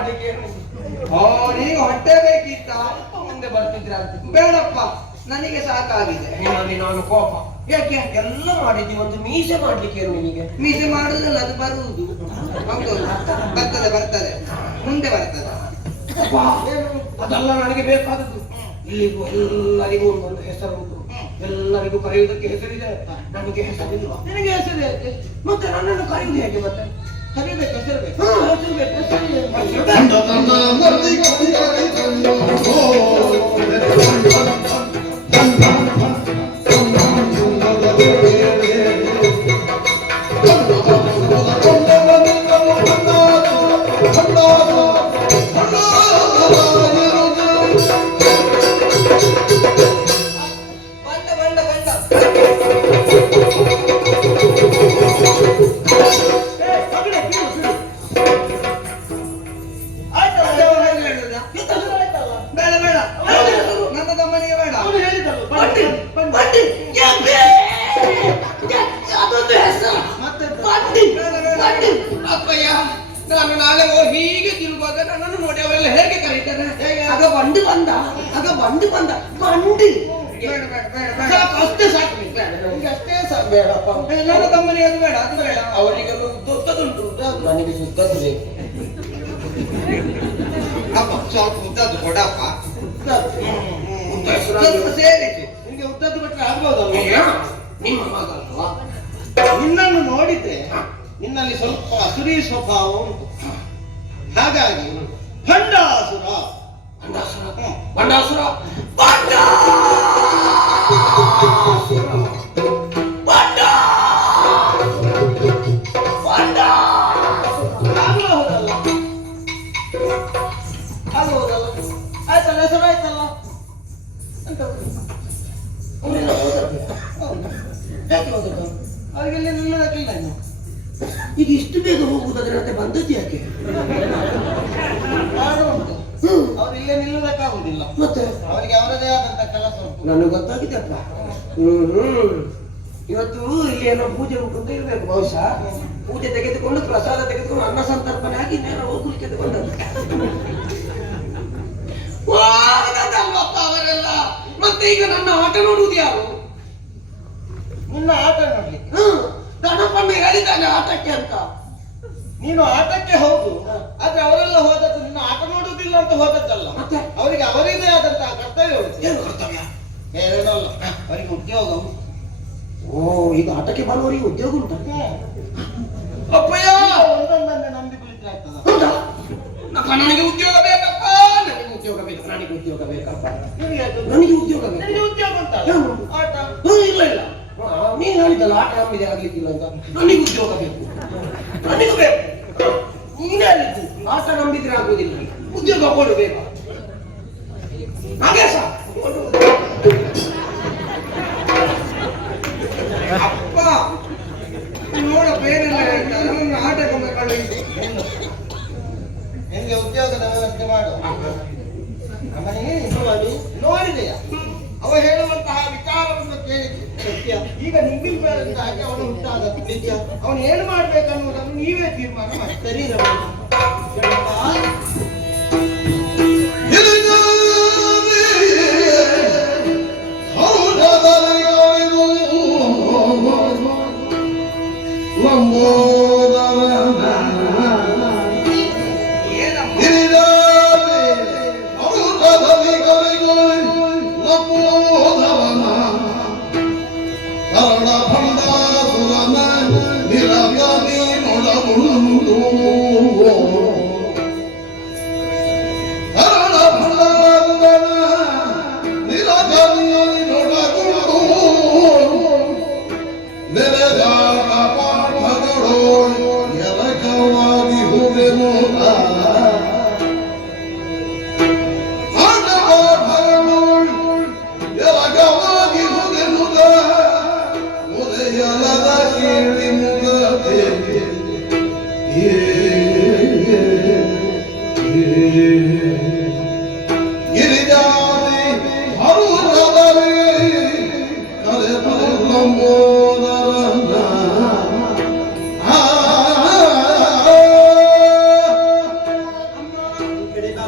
ಮಾಡ್ಲಿಕ್ಕೆ ಅವನಿಗೆ ಹೊಟ್ಟೆ ಬೇಕಿತ್ತ ಮುಂದೆ ಬರ್ತಿದ್ರೆ ಬೇಡಪ್ಪ ನನಗೆ ಸಾಕಾಗಿದೆ. ನಾನು ಕೋಪ ಯಾಕೆ ಎಲ್ಲ ಮಾಡಿದ್ದಿ, ಒಂದು ಮೀಸೆ ಮಾಡ್ಲಿಕ್ಕೆ ನಿನಗೆ. ಮೀಸೆ ಮಾಡುವುದಲ್ಲ, ಅದು ಬರುವುದು. ಹೌದು, ಬರ್ತದೆ ಬರ್ತದೆ, ಮುಂದೆ ಬರ್ತದೆ. ಅದೆಲ್ಲ ನನಗೆ ಬೇಕಾದದ್ದು. ಇಲ್ಲಿಗೂ ಎಲ್ಲರಿಗೂ ಒಂದೊಂದು ಹೆಸರು ಉಂಟು, ಎಲ್ಲರಿಗೂ ಕರೆಯುವುದಕ್ಕೆ ಹೆಸರಿದೆ, ನನಗೆ ಹೆಸರಿಲ್ಲ. ನಿನಗೆ ಹೆಸರು ಯಾಕೆ? ಮತ್ತೆ ನನ್ನನ್ನು ಕರೆಯುವುದು ಹೇಗೆ? ಮತ್ತೆ ಕರಿಬೇಕು, ಹೆಸರು ಬೇಕು. ಹೆಸರು ಬೇಕು, ಹೆಸರು ನಾನು ನಾಳೆ ಹೀಗೆ ತಿರುಗುವಾಗ ನನ್ನನ್ನು ನೋಡಿ ಅವರೆಲ್ಲ ಹೇಗೆ ಕರೀತಾರೆ? ಆಗ ಬಂಡಿ ಬಂದ, ಆಗ ಬಂಡಿ ಬಂದ, ಬಂಡಿ ಅಷ್ಟೇ ಸಾಕು. ಅಷ್ಟೇ ಸಾಕು, ಬೇಡಪ್ಪ. ನನ್ನ ತಮ್ಮನಿಗೆ ಅದು ಬೇಡ, ಅದು ಬೇಡ. ಅವರಿಗೆ ದೊಡ್ಡದುಂಟು, ನನಗೆ ಸುತ್ತದ್ದು ಬೇಕು. ಅಪ್ಪ ಸ್ವಲ್ಪ ಉದ್ದದ್ದು ಕೊಡಪ್ಪ. ಸ್ವಲ್ಪ ಸೇರಿಸಿ ನಿಮಗೆ ಉದ್ದದ್ದು ಬಿಟ್ಟರೆ ಆಗ್ಬೋದಲ್ವ? ನಿಮ್ಮ ಮಗ ಅಲ್ವಾ? ನಿನ್ನನ್ನು ನೋಡಿದ್ರೆ ನಿನ್ನಲ್ಲಿ ಸ್ವಲ್ಪ ಅಸುರಿ ಸ್ವಭಾವ ಉಂಟು. ಹಾಗಾಗಿ ಭಂಡಾಸುರ ಬಂಡಾಸುರ ಬಂಡಾಸುರ ಆಗುವುದಲ್ಲ. ಆಯ್ತಲ್ಲ, ಹೆಸರು ಆಯ್ತಲ್ಲ. ಯಾಕೆ ಹೋದದ್ದು? ಅವರಿಗೆಲ್ಲ ನಿಲ್ಲೋದಕ್ಕಿಲ್ಲ ಇನ್ನು. ಈಗ ಇಷ್ಟು ಬೇಗ ಹೋಗುವುದಾದ್ರೆ ಮತ್ತೆ ಬಂದದ್ದು ಯಾಕೆ? ಕಾರಣ ಉಂಟು. ಅವ್ರು ಇಲ್ಲೇ ನಿಲ್ಲುವುದಕ್ಕಾಗುದಿಲ್ಲ. ಮತ್ತೆ ಅವರಿಗೆ ಅವರದೇ ಆದಂತ ಕೆಲಸ ಉಂಟು. ನನಗೆ ಗೊತ್ತಾಗಿದೆ ಅಪ್ಪ. ಇವತ್ತು ಇಲ್ಲಿ ಏನೋ ಪೂಜೆ ಉಂಟು ಅಂತ ಇರ್ಬೇಕು ಬಹುಶಃ. ಪೂಜೆ ತೆಗೆದುಕೊಂಡು ಪ್ರಸಾದ ತೆಗೆದುಕೊಂಡು ಅನ್ನ ಸಂತರ್ಪಣೆ ಆಗಿ ನೇರ ಹೋಗ್ಲಿಕ್ಕೆ ತೆಗೆದುಕೊಂಡದ್ದು ಅಲ್ವಪ್ಪ ಅವರೆಲ್ಲ. ಮತ್ತೆ ಈಗ ನನ್ನ ಆಟ ನೋಡುವುದು ಯಾರು? ನಿನ್ನ ಆಟ ನೋಡ್ಲಿಕ್ಕೆ ಗಣಪಣ್ಣ ಹೇಳಿದ್ದಾನೆ ಆಟಕ್ಕೆ ಅಂತ. ನೀನು ಆಟಕ್ಕೆ ಹೌದು, ಆದ್ರೆ ಅವರೆಲ್ಲ ಹೋದದ್ದು ನಿನ್ನ ಆಟ ನೋಡುವುದಿಲ್ಲ ಅಂತ ಹೋದದ್ದಲ್ಲ. ಮತ್ತೆ ಅವರಿಗೆ ಅವರಿದೇ ಆದಂತಹ ಕರ್ತವ್ಯ ಉಂಟು. ಏನು ಕರ್ತವ್ಯ? ಬೇರೇನಲ್ಲ, ಅವರಿಗೆ ಉದ್ಯೋಗ ಉಂಟು. ಓ, ಈಗ ಆಟಕ್ಕೆ ಬರುವವರಿಗೆ ಉದ್ಯೋಗ ಉಂಟು. ಅಪ್ಪಯ್ಯ, ಒಂದೊಂದನ್ನೇ ನಂಬಿ ಕುಳಿತರೆ ಆಗ್ತದ. ಹೌದಾ? ನನಗೆ ಉದ್ಯೋಗ ಬೇಕಪ್ಪ, ನನಗೆ ಉದ್ಯೋಗ ಬೇಕು, ನನಗೆ ಉದ್ಯೋಗ ಬೇಕಪ್ಪ, ನನಗೆ ಉದ್ಯೋಗ ಬೇಕು. ನಿನಗೆ ಉದ್ಯೋಗ ಉಂಟಲ್ಲ? ಏನು? ಆಟ. ಇಲ್ಲ ಇಲ್ಲ, ನೀನು ಹೇಳಿದ್ದಲ್ಲ ಆಟ ನಮ್ಮಿದೆ ಆಗ್ಲಿಕ್ಕಿಲ್ಲ ಅಂತ. ನನಗೆ ಉದ್ಯೋಗ ಬೇಕು, ನನಗೂ ಬೇಕು. ನೀನೇ ಹೇಳಿದ್ದು ಆಟ ನಂಬಿದ್ರೆ ಆಗುದಿಲ್ಲ, ಉದ್ಯೋಗ ಕೊಡಬೇಕು. ಹಾಗೆ ಸಹ ಅಪ್ಪ ನೋಡ, ಬೇರೆಲ್ಲ ಹೇಳ್ತಾರೆ, ನನ್ನ ಆಟಕ್ಕೆ ಕಳುಹಿಸಿ. ನಿಮ್ಗೆ ಉದ್ಯೋಗದ ವ್ಯವಸ್ಥೆ ಮಾಡು. ಅವನಿಗೆ ನೋಡಿದೆಯಾ? ಅವ ಹೇಳುವಂತಹ ವಿಚಾರವನ್ನು ಕೇಳಿದ್ದು ಸತ್ಯ. ಈಗ ನಿಮ್ಮಿಂದಾಗಿ ಅವನು ಹುಟ್ಟಾದ ನಿತ್ಯ. ಅವನು ಏನು ಮಾಡ್ಬೇಕನ್ನುವುದನ್ನು ನೀವೇ ತೀರ್ಮಾನ ಮಾಡಿ. ಸರಿ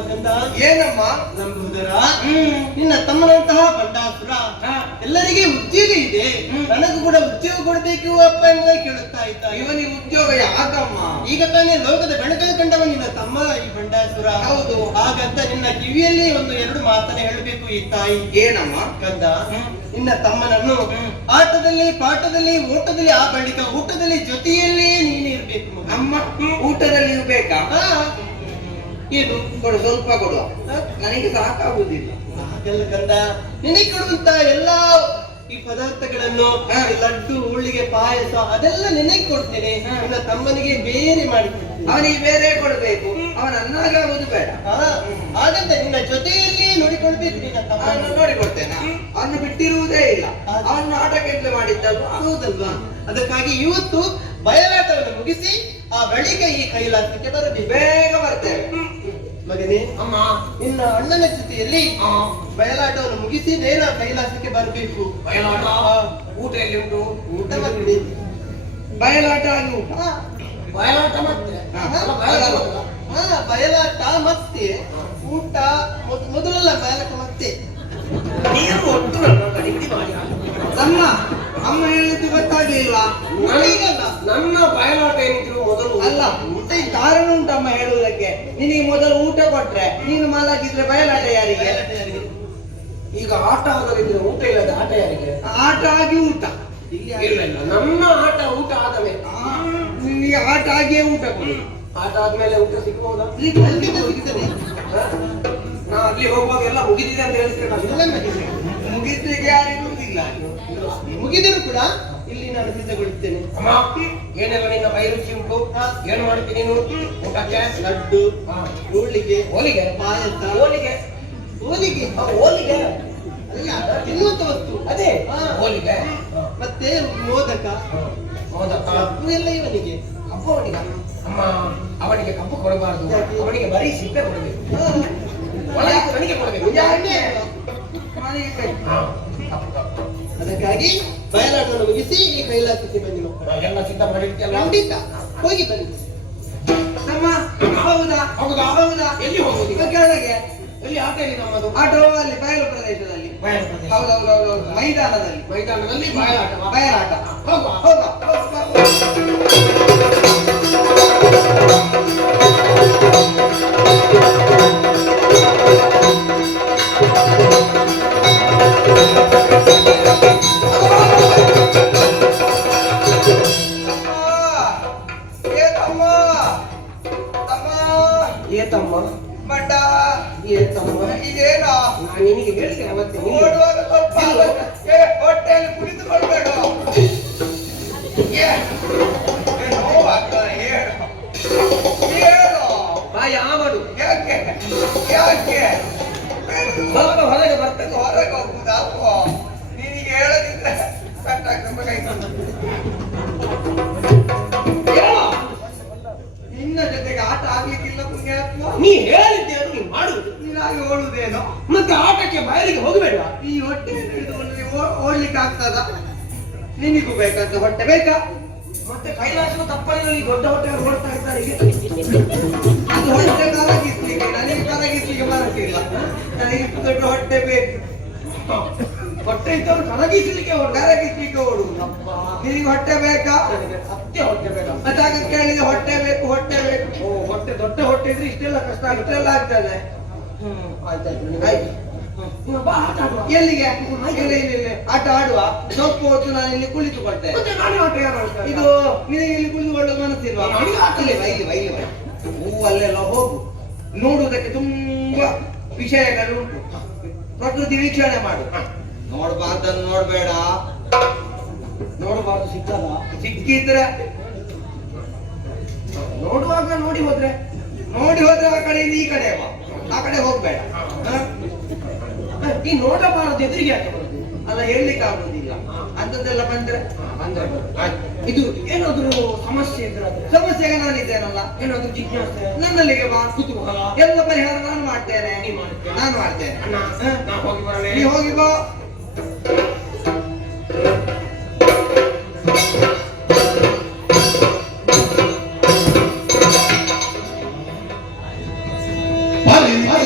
ಗಂಧ ಏನಮ್ಮ? ನಂಬುವುದರ ನಿನ್ನ ತಮ್ಮನಂತಹ ಬಂಡಾಸುರ ಎಲ್ಲರಿಗೆ ಉದ್ಯೋಗ ಇದೆ, ನನಗೂ ಕೂಡ ಉದ್ಯೋಗ ಕೊಡಬೇಕು ಅಪ್ಪ ಎಂಬುದಾಗಿ ಕೇಳುತ್ತಾ ಇದ್ದ. ಇವನಿಗೆ ಉದ್ಯೋಗ ಯಾಕಮ್ಮ? ಈಗ ತಾನೇ ಲೋಕದ ಬೆಳಕನ್ನು ಕಂಡವ ನಿನ್ನ ತಮ್ಮ ಈ ಬಂಡಾಸುರ. ಹೌದು. ಹಾಗಂತ ನಿನ್ನ ಕಿವಿಯಲ್ಲಿ ಒಂದು ಎರಡು ಮಾತನ್ನ ಹೇಳಬೇಕು ಈ ತಾಯಿ. ಏನಮ್ಮ? ಗಂಧ, ನಿನ್ನ ತಮ್ಮನನ್ನು ಆಟದಲ್ಲಿ ಪಾಠದಲ್ಲಿ ಓಟದಲ್ಲಿ ಆ ಬಳಿಕ ಊಟದಲ್ಲಿ ಜೊತೆಯಲ್ಲೇ ನೀನು ಇರ್ಬೇಕು. ಅಮ್ಮ ಊಟದಲ್ಲಿ ಇರ್ಬೇಕಾ? ಏನು ಕೊಡು, ಸ್ವಲ್ಪ ಕೊಡುವ, ನನಗೆ ಸಾಕಾಗುವುದಿಲ್ಲ. ಹಾಗೆಲ್ಲ ಗಂಧ, ನಿನಗೆ ಕೊಡುವಂತ ಎಲ್ಲಾ ಈ ಪದಾರ್ಥಗಳನ್ನು ಲಡ್ಡು ಹೋಳಿಗೆ ಪಾಯಸ ಅದೆಲ್ಲ ನಿನಗೆ ಕೊಡ್ತೇನೆ. ನಿನ್ನ ತಮ್ಮನಿಗೆ ಬೇರೆ ಮಾಡಿಕೊಡ್ತೇನೆ. ಅವನಿಗೆ ಬೇರೆ ಕೊಡಬೇಕು, ಅವನ ಅನ್ನಾಗುವುದು ಬೇಡ. ಹಾಗಂತ ನಿನ್ನ ಜೊತೆಯಲ್ಲಿ ನೋಡಿಕೊಳ್ಬೇಕು. ನಿನ್ನ ತಮ್ಮ ನೋಡಿಕೊಡ್ತೇನೆ, ಅವನು ಬಿಟ್ಟಿರುವುದೇ ಇಲ್ಲ. ಅವನು ಆಟಕ್ಕೆ ಮಾಡಿದ್ದಲ್ವಾ? ಹೌದಲ್ವಾ? ಅದಕ್ಕಾಗಿ ಇವತ್ತು ಬಯಲಾಟವನ್ನು ಮುಗಿಸಿ ಆ ಬಳಿಕ ಈ ಕೈಲಾಸಕ್ಕೆ ಬರಬೇಕು. ಬೇಗ ಬರ್ತೇವೆ. ಮಗನೇ, ಅಮ್ಮ ನಿನ್ನ ಅಣ್ಣನ ಜೊತೆಯಲ್ಲಿ ಬಯಲಾಟವನ್ನು ಮುಗಿಸಿ ನೇರ ಕೈಲಾಸಕ್ಕೆ ಬರಬೇಕು. ಬಯಲಾಟ ಊಟ ಎಲ್ಲಿ ಉಂಟು? ಊಟ ಮಾಡಿ ಬಯಲಾಟ ಆಗಿ ಊಟ, ಬಯಲಾಟ ಮತ್ತೆ ಬಯಲಾಟ ಮತ್ತೆ ಊಟ ಮೊದಲೆಲ್ಲ ಬಯಲಾಟ ಮತ್ತೆ ನೀರು ಒಟ್ಟು ಕಡಿಮೆ ಮಾಡಿ. ನಮ್ಮ ಅಮ್ಮ ಹೇಳಿದ್ದು ಗೊತ್ತಾಗ್ಲಿಲ್ವಾ? ನನಗಲ್ಲ, ನನ್ನ ಬಯಲಾಟ ಏನಿದ್ರು ಮೊದಲು ಅಲ್ಲ, ಊಟ ಕಾರಣ ಉಂಟಮ್ಮ ಹೇಳುವುದಕ್ಕೆ. ನಿನಗೆ ಮೊದಲು ಊಟ ಕೊಟ್ರೆ ನೀನು ಮಲಗಿದ್ರೆ ಬಯಲಾಟ ಯಾರಿಗೆ? ಈಗ ಆಟ ಆಗದಿದ್ರೆ ಊಟ ಇಲ್ಲದ ಆಟ ಯಾರಿಗೆ? ಆಟ ಆಗಿ ಊಟ ಇಲ್ಲ. ನನ್ನ ಆಟ ಊಟ ಆದ ಮೇಲೆ ನಿನಗೆ ಆಟ ಆಗಿಯೇ ಊಟ ಕೊಡು. ಆಟ ಆದ್ಮೇಲೆ ಊಟ ಸಿಗ್ಬಹುದಾ? ಸಿಗ್ತದೆ. ನಾ ಅಲ್ಲಿ ಹೋಗುವಾಗ ಎಲ್ಲ ಮುಗಿದಿದೆ ಅಂತ ಹೇಳ್ತೇನೆ. ಮುಗಿದ್ರಿಗೆ ಯಾರಿಗುವುದಿಲ್ಲ. ಮುಗಿದರೂ ಕೂಡ ಇಲ್ಲಿ ನಾನು ಸಿದ್ಧಗೊಳ್ಳುತ್ತೇನೆ. ಅಮ್ಮ ಏನೆಲ್ಲ ನಿನ್ನ ಬೈರುಚಿ ಉಂಟು? ಏನು ಮಾಡ್ತೀನಿ ನೀನು ಊಟಕ್ಕೆ? ಲಡ್ಡು, ಹೋಳಿಗೆ, ಹೋಳಿಗೆ, ಪಾಯಸ, ಹೋಳಿಗೆ, ಹೋಳಿಗೆ ಹೋಳಿಗೆ ಅಲ್ಲ, ತಿನ್ನುವಂತ ವಸ್ತು ಅದೇ ಹೋಳಿಗೆ, ಮತ್ತೆ ಮೋದಕ, ಮೋದಕ, ಕಬ್ಬು ಎಲ್ಲ ಇವನಿಗೆ. ಕಬ್ಬು ಅವನಿಗೆ? ಅಮ್ಮ ಅವನಿಗೆ ಕಬ್ಬು ಕೊಡಬಾರ್ದು, ಅವನಿಗೆ ಬರೀ ಸಿಪ್ಪೆ ಕೊಡಬೇಕು. ನನಗೆ ಕೊಡಬೇಕು. ಅದಕ್ಕಾಗಿ ಬಯಲಾಟವನ್ನು ಮುಗಿಸಿ ಈ ಕೈಲಾಸಕ್ಕೆ ಬನ್ನಿ. ಎಲ್ಲ ಸಿದ್ಧ ಮಾಡಿರ್ತೀಯಲ್ಲ? ಖಂಡಿತ ಹೋಗಿ ಬನ್ನಿ. ಅಮ್ಮ ಹೌದಾ? ಹೌದಾ? ಹೌದಾ? ಎಲ್ಲಿ ಹೋಗುದು? ಕೆಳಗೆ. ಎಲ್ಲಿ ಆಟ ಇದೆ ನಮ್ಮದು? ಆಟೋ ಅಲ್ಲಿ ಬಯಲು ಪ್ರದೇಶದಲ್ಲಿ. ಹೌದೌದೌದು, ಮೈದಾನದಲ್ಲಿ. ಮೈದಾನದಲ್ಲಿ ಬಯಲಾಟ. ಬಯಲಾಟ ಹೋಗುವ, ಹೋಗುವ. ಏತಮ್ಮ ಬಡ್ಡ ಏತಮ್ಮ ಇದೇನೋ ನಾನು ನಿನಗೆ ಹೇಳಿದೆ ಅವತ್ತೆ. ಓಡುವಾಗ ಸ್ವಲ್ಪ ಹೊಟ್ಟೆಯಲ್ಲಿ ಕುಳಿತುಕೊಳ್ಬೇಡ. ನೋವಾಗ್ತದೆ, ಹೇಳು ಬಾಯಿ ಆಮಡು. ಯಾಕೆ ಯಾಕೆ ಸ್ವಲ್ಪ ಹೊರಗೆ ಬರ್ತದೆ. ಹೊರಗೆ ಹೋಗುದಪ್ಪ, ನಿನಗೆ ಹೇಳದಿದ್ರೆ ನಿನ್ನ ಜೊತೆಗೆ ಆಟ ಆಗ್ಲಿಕ್ಕಿಲ್ಲ ಪುಣ್ಯಾತ್ಮ. ನೀ ಹೇಳಿದ್ದೇನು ನೀ ಮಾಡುವುದು? ನೀನಾಗಿ ಓಡುದೇನೋ ಮತ್ತೆ ಆಟಕ್ಕೆ ಬಯಲಿಗೆ ಹೋಗಬೇಡ. ಈ ಹೊಟ್ಟೆಯನ್ನು ಹಿಡಿದುಕೊಂಡು ಓಡ್ಲಿಕ್ಕೆ ಆಗ್ತದ? ನಿನಗೂ ಬೇಕಂತ ಹೊಟ್ಟೆ ಬೇಕಾ? ಮತ್ತೆ ಕೈಲಾಸದ ತಪ್ಪಲಿನಲ್ಲಿ ದೊಡ್ಡ ಹೊಟ್ಟೆ ಓಡ್ತಾ ಇದ್ದಾರೆ. ಅದು ಹೊಟ್ಟೆ ಕರಗಿಸ್ಲಿಕ್ಕೆ, ನನಗೆ ಕರಗಿಸ್ಲಿಕ್ಕೆ ಬರುತ್ತಿಲ್ಲ. ನನಗೆ ಇಷ್ಟು ದೊಡ್ಡ ಹೊಟ್ಟೆ ಬೇಕು. ಹೊಟ್ಟೆ ಇದ್ದವರು ಕರಗಿಸಲಿಕ್ಕೆ ಕರಗಿಸ್ಲಿಕ್ಕೆ ಓಡುವುದು. ನಿನಗೆ ಹೊಟ್ಟೆ ಬೇಕಾ? ಸತ್ಯ ಹೊಟ್ಟೆ ಬೇಡ. ಅದಾಗ ಕೇಳಿದ್ರೆ ಹೊಟ್ಟೆ ಬೇಕು ಹೊಟ್ಟೆ ಬೇಕು. ಓ ಹೊಟ್ಟೆ ದೊಡ್ಡ ಹೊಟ್ಟೆ ಇದ್ರೆ ಇಷ್ಟೆಲ್ಲ ಕಷ್ಟ ಆಗುತ್ತೆ. ಇಷ್ಟೆಲ್ಲ ಆಗ್ತದೆ. ಆಯ್ತಾಯ್ತು. ಆಯ್ತು. ಬಾ ಆಟ ಆಡುವ. ಎಲ್ಲಿಗೆ? ಇಲ್ಲ ಆಟ ಆಡುವ. ಸ್ವಲ್ಪ ಹೊತ್ತು ನಾನು ಇಲ್ಲಿ ಕುಳಿತುಕೊಳ್ತೇನೆ. ಮತ್ತೆ ನಾನು ಆಟ ಯಾರು ಆಡ್ತಾರೆ? ಇದು ನಿನಗೆ ಇಲ್ಲಿ ಕುಳಿತುಕೊಳ್ಳೋ ಮನಸ್ಸಿಲ್ವಾ? ನನಗೆ ಇಲ್ಲಿ ಬಾ, ಇಲ್ಲಿ ಬಾ, ಇಲ್ಲಿ ಬಾ. ಹೂವಲ್ಲೆಲ್ಲ ಹೋಗು, ನೋಡುವುದಕ್ಕೆ ತುಂಬಾ ವಿಷಯಗಳು ಉಂಟು. ಪ್ರಕೃತಿ ವೀಕ್ಷಣೆ ಮಾಡು. ನೋಡ್ಬಾರ್ದನ್ನು ನೋಡ್ಬೇಡ. ನೋಡಬಾರ್ದು ಸಿಕ್ಕಲ್ಲ. ಸಿಕ್ಕಿದ್ರೆ ನೋಡುವಾಗ ನೋಡಿ ಹೋದ್ರೆ ಆ ಕಡೆಯಿಂದ ಈ ಕಡೆ ಬಾ, ಆ ಕಡೆ ಹೋಗ್ಬೇಡ. ಈ ನೋಡಬಾರದು ಎದುರಿಗೆ ಯಾಕೆ ಬರುದು? ಅಲ್ಲ, ಹೇಳಲಿಕ್ಕೆ ಆಗುದಿಲ್ಲ. ಅಂತದ್ದೆಲ್ಲ ಬಂದ್ರೆ ಇದು ಏನಾದ್ರು ಸಮಸ್ಯೆ ಇದ್ರೆ ಸಮಸ್ಯೆಗೆ ನಾನಿದ್ದೇನಲ್ಲ. ಏನಾದ್ರು ಜಿಜ್ಞಾಸೆ ನನ್ನಲ್ಲಿಗೆ ಬಾ, ಕುತೂಹಲ ಎಲ್ಲ ಪರಿಹಾರ ನಾನು ಮಾಡ್ತೇನೆ. ನೀ ಮಾಡ್ತೀಯ? ನಾನು ಮಾಡ್ತೇನೆ. ನಾ ಹೋಗಿ ಬರಲೇ? ನೀ ಹೋಗಿ ಬಾ. Vale, vale.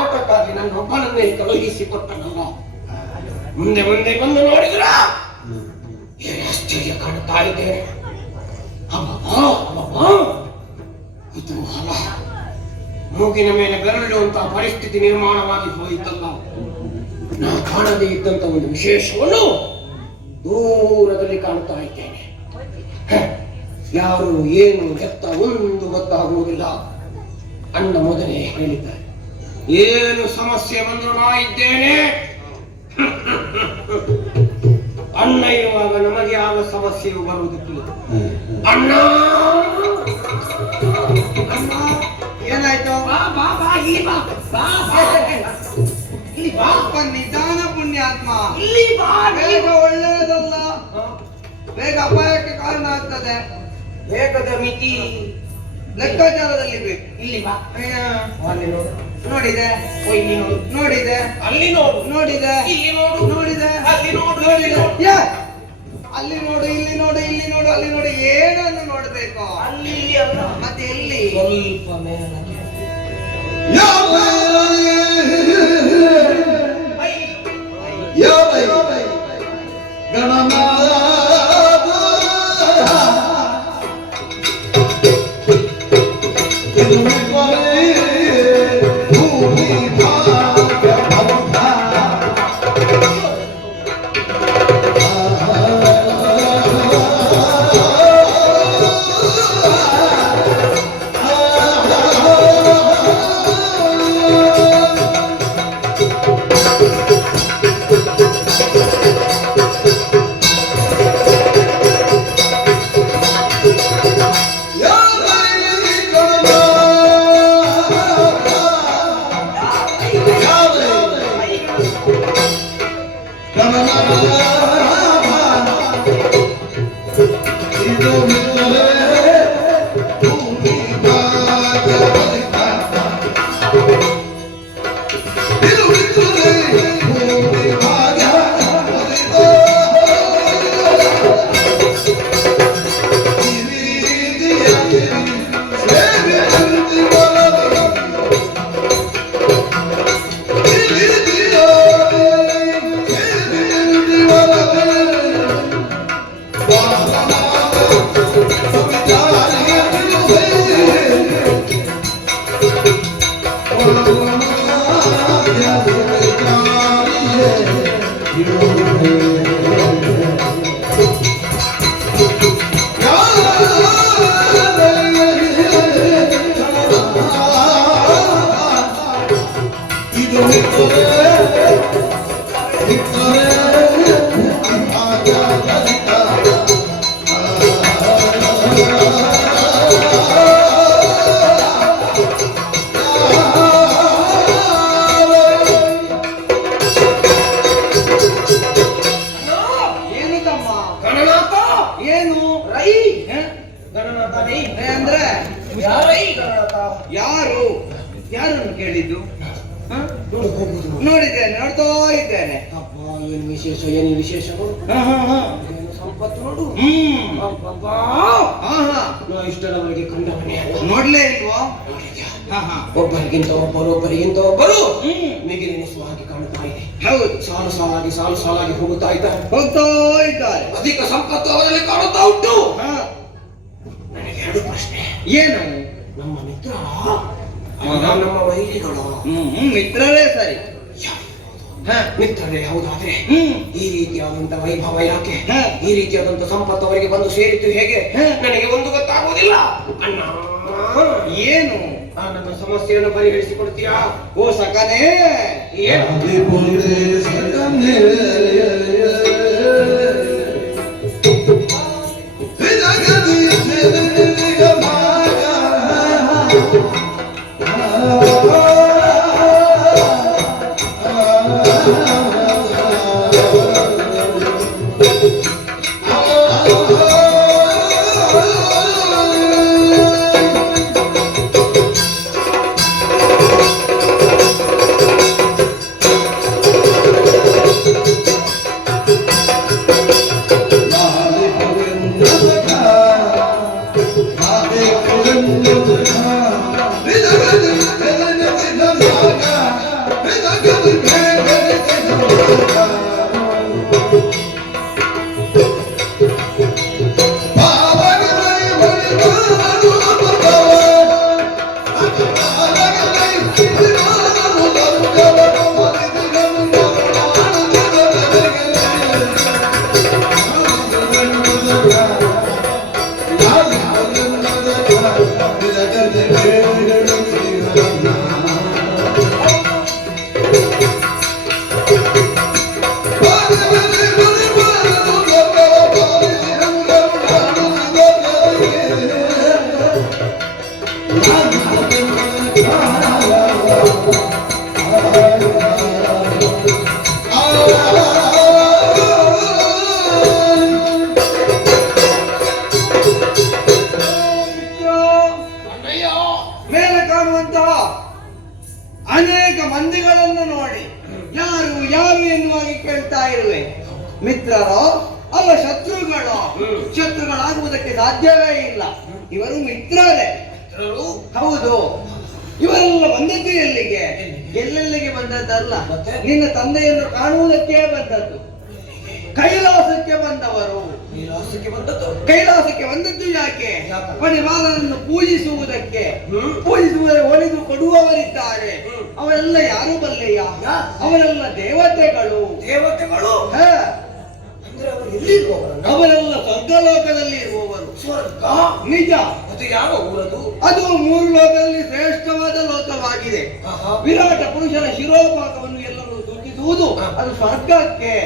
ಆಟಕ್ಕಾಗಿ ನನ್ನ ಒಬ್ಬನನ್ನೇ ಕಳುಹಿಸಿಕೊಟ್ಟನಲ್ಲ. ಮುಂದೆ ಮುಂದೆ ಬಂದು ನೋಡಿದ್ರ ಏನು ಆಶ್ಚರ್ಯ ಕಾಣುತ್ತಾ ಇದೆ. ಕುತೂಹಲ ಮೂಗಿನ ಮೇಲೆ ಬೆರಳುವಂತಹ ಪರಿಸ್ಥಿತಿ ನಿರ್ಮಾಣವಾಗಿ ಹೋಯಿತಲ್ಲ. ನಾ ಕಾಣದೇ ಇದ್ದಂತ ಒಂದು ವಿಶೇಷವನ್ನು ದೂರದಲ್ಲಿ ಕಾಣುತ್ತಾ ಇದ್ದೇನೆ. ಯಾರು ಏನು ಎತ್ತ ಒಂದು ಗೊತ್ತಾಗುವುದಿಲ್ಲ. ಅಣ್ಣ ಮೊದಲೇ ಹೇಳಿದ್ದಾರೆ, ಏನು ಸಮಸ್ಯೆ ಬಂದರೂ ನಾ ಇದ್ದೇನೆ. ಅಣ್ಣ ಇರುವಾಗ ನಮಗೆ ಯಾವ ಸಮಸ್ಯೆಯೂ ಬರುವುದಿಲ್ಲ. ಅಣ್ಣ ಅಣ್ಣ ಏನಾಯ್ತು? ಬಾ ಬಾ ಬಾ ಇಲ್ಲಿ ಬಾ ಬಾ ಬಾ ಇಲ್ಲಿ ಬಾ. ನಿಧಾನ ಪುಣ್ಯಾತ್ಮ, ಇಲ್ಲಿ ಬಾ. ಬೇಗ ಒಳ್ಳೆಯದಲ್ಲ, ಬೇಗ ಅಪಾಯಕ್ಕೆ ಕಾರಣ ಆಗ್ತದೆ. ವೇಗದ ಮಿತಿ ಲೆಕ್ಕಾಚಾರದಲ್ಲಿ ಬೇಕು. ಇಲ್ಲಿ ಬಾ. ಅಲ್ಲಿ ನೋಡು. ನೋಡಿದೆ. ಇಲ್ಲಿ ನೋಡು. ನೋಡಿದೆ. ಅಲ್ಲಿ ನೋಡು. ನೋಡಿದೆ. ಇಲ್ಲಿ ನೋಡು. ನೋಡಿದೆ. ಅಲ್ಲಿ ನೋಡು. ನೋಡಿದೆ. ಯಾ ಅಲ್ಲಿ ನೋಡು, ಇಲ್ಲಿ ನೋಡು, ಇಲ್ಲಿ ನೋಡು, ಅಲ್ಲಿ ನೋಡು. ಏನನ್ನು ನೋಡ್ಬೇಕು? ಅಲ್ಲಿ ಅಲ್ಲ, ಮತ್ತೆ ಎಲ್ಲಿ? ಸ್ವಲ್ಪ ಮೇಲೆ. ಯಾರು ಯಾರನ್ನು ಕೇಳಿದ್ದು? ನೋಡಿದ್ದೇನೆ, ನೋಡ್ತಾ ಇದ್ದೇನೆ. ಏನು ವಿಶೇಷ, ಏನು ವಿಶೇಷ ಸಂಪತ್ತು ನೋಡು. ನಾ ಇಷ್ಟರವರೆಗೆ ಕಂಡವನೇ ನೋಡ್ಲೇ ಇಲ್ವೋ? ಒಬ್ಬರಿಗಿಂತ ಒಬ್ಬರು, ಒಬ್ಬರಿಗಿಂತ ಒಬ್ಬರು ಮಿಗಿಲೆನಿಸುವ ಹಾಗೆ ಕಾಣುತ್ತಾ ಇದೆ. ಹೌದು, ಸಾಲು ಸಾಲಾಗಿ ಹೋಗುತ್ತಾ ಇದ್ದಾರೆ. ಹೋಗ್ತಾ ಇದ್ದಾರೆ. ಅಧಿಕ ಸಂಪತ್ತು ಅವರಲ್ಲಿ ಕಾಣುತ್ತಾ ಉಂಟು. ಹಾ, ನನಗೆ ಎರಡು ಪ್ರಶ್ನೆ. ಏನು? ನಮ್ಮ ಮಿತ್ರ ನಮ್ಮ ವೈರಿಗಳು? ಮಿತ್ರರೇ ಸರಿ. ಮಿತ್ರರೇ ಹೌದಾದ್ರೆ ಈ ರೀತಿಯಾದಂತ ವೈಭವ ಯಾಕೆ, ಹ. ಈ ರೀತಿಯಾದಂತ ಸಂಪತ್ತು ಅವರಿಗೆ ಬಂದು ಸೇರಿತು ಹೇಗೆ, ನನಗೆ ಒಂದು ಗೊತ್ತಾಗುವುದಿಲ್ಲ. ಅಣ್ಣ ಏನು? ನನ್ನ ಸಮಸ್ಯೆಯನ್ನು ಪರಿಹರಿಸಿಕೊಡ್ತೀಯಾ? ಓ ಸಕನೇ, ಏನು? ಮೇಲೆ ಕಾಣುವಂತಹ ಅನೇಕ ಮಂದಿಗಳನ್ನು ನೋಡಿ ಯಾರು ಯಾರು ಎನ್ನುವಾಗಿ ಕೇಳ್ತಾ ಇರುವೆ. ಮಿತ್ರರೋ ಅಲ್ಲ ಶತ್ರುಗಳು? ಶತ್ರುಗಳಾಗುವುದಕ್ಕೆ ಸಾಧ್ಯವೇ ಇಲ್ಲ. ಇವರು ಮಿತ್ರರೇ. ಹೌದು. ಇವರೆಲ್ಲ ಬಂದದ್ದು ಎಲ್ಲಿಗೆ? ಎಲ್ಲೆಲ್ಲಿಗೆ ಬಂದದ್ದಲ್ಲ, ನಿನ್ನ ತಂದೆಯನ್ನು ಕಾಣುವುದಕ್ಕೆ ಬಂದದ್ದು. ಕೈಲಾಸಕ್ಕೆ ಬಂದವರು. ಕೈಲಾಸಕ್ಕೆ ಬಂದದ್ದು ಯಾಕೆ? ಪರಿವಾರವನ್ನು ಪೂಜಿಸುವುದಕ್ಕೆ. ಪೂಜಿಸುವುದರ ಒಲಿದು ಕೊಡುವವರಿದ್ದಾರೆ. ಅವರೆಲ್ಲ ಯಾರು ಬಲ್ಲೆಯ? ಅವರೆಲ್ಲ ದೇವತೆಗಳು. ಅವರೆಲ್ಲ ಸ್ವರ್ಗಲೋಕದಲ್ಲಿ ಇರುವವರು. ಸ್ವರ್ಗ ನಿಜ. ಅದು ಯಾವ ಊರದು? ಅದು 3 ಲೋಕದಲ್ಲಿ ಶ್ರೇಷ್ಠವಾದ ಲೋಕವಾಗಿದೆ. ವಿರಾಟ ಪುರುಷನ ಶಿರೋಭಾಗವನ್ನು ಎಲ್ಲರೂ ಸೂಚಿಸುವುದು ಅದು ಸ್ವರ್ಗಕ್ಕೆ.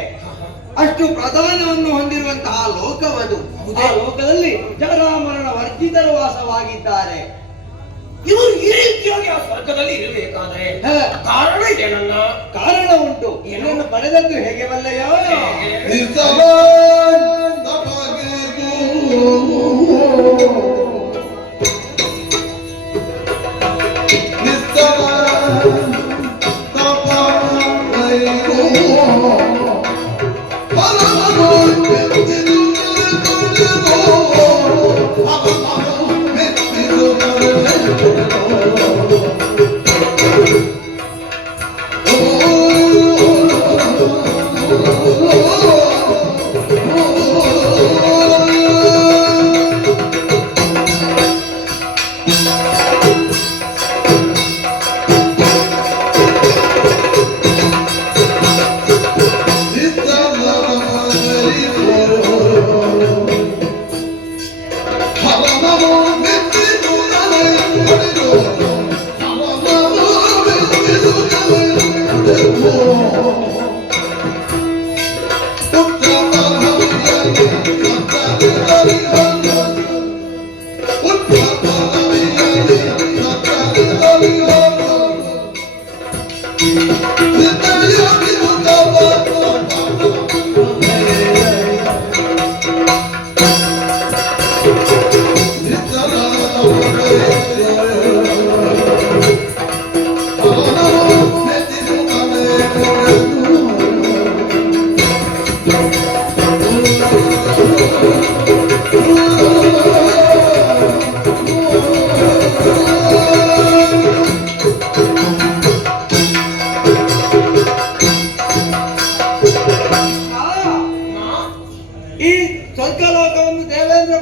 ಅಷ್ಟು ಪ್ರಧಾನವನ್ನು ಹೊಂದಿರುವಂತಹ ಲೋಕವದು. ಆ ಲೋಕದಲ್ಲಿ ಜರಾಮರಣ ವರ್ಜಿತರು ವಾಸವಾಗಿದ್ದಾರೆ. ಇವರು ಈ ರೀತಿಯಾಗಿ ಆ ಸ್ವರ್ಗದಲ್ಲಿ ಇರಬೇಕಾದ್ರೆ ಕಾರಣ ಇದೆ. ನನ್ನ ಕಾರಣ ಉಂಟು. ಏನನ್ನು ಪಡೆದದ್ದು ಹೇಗೆ ಬಲ್ಲೆಯ?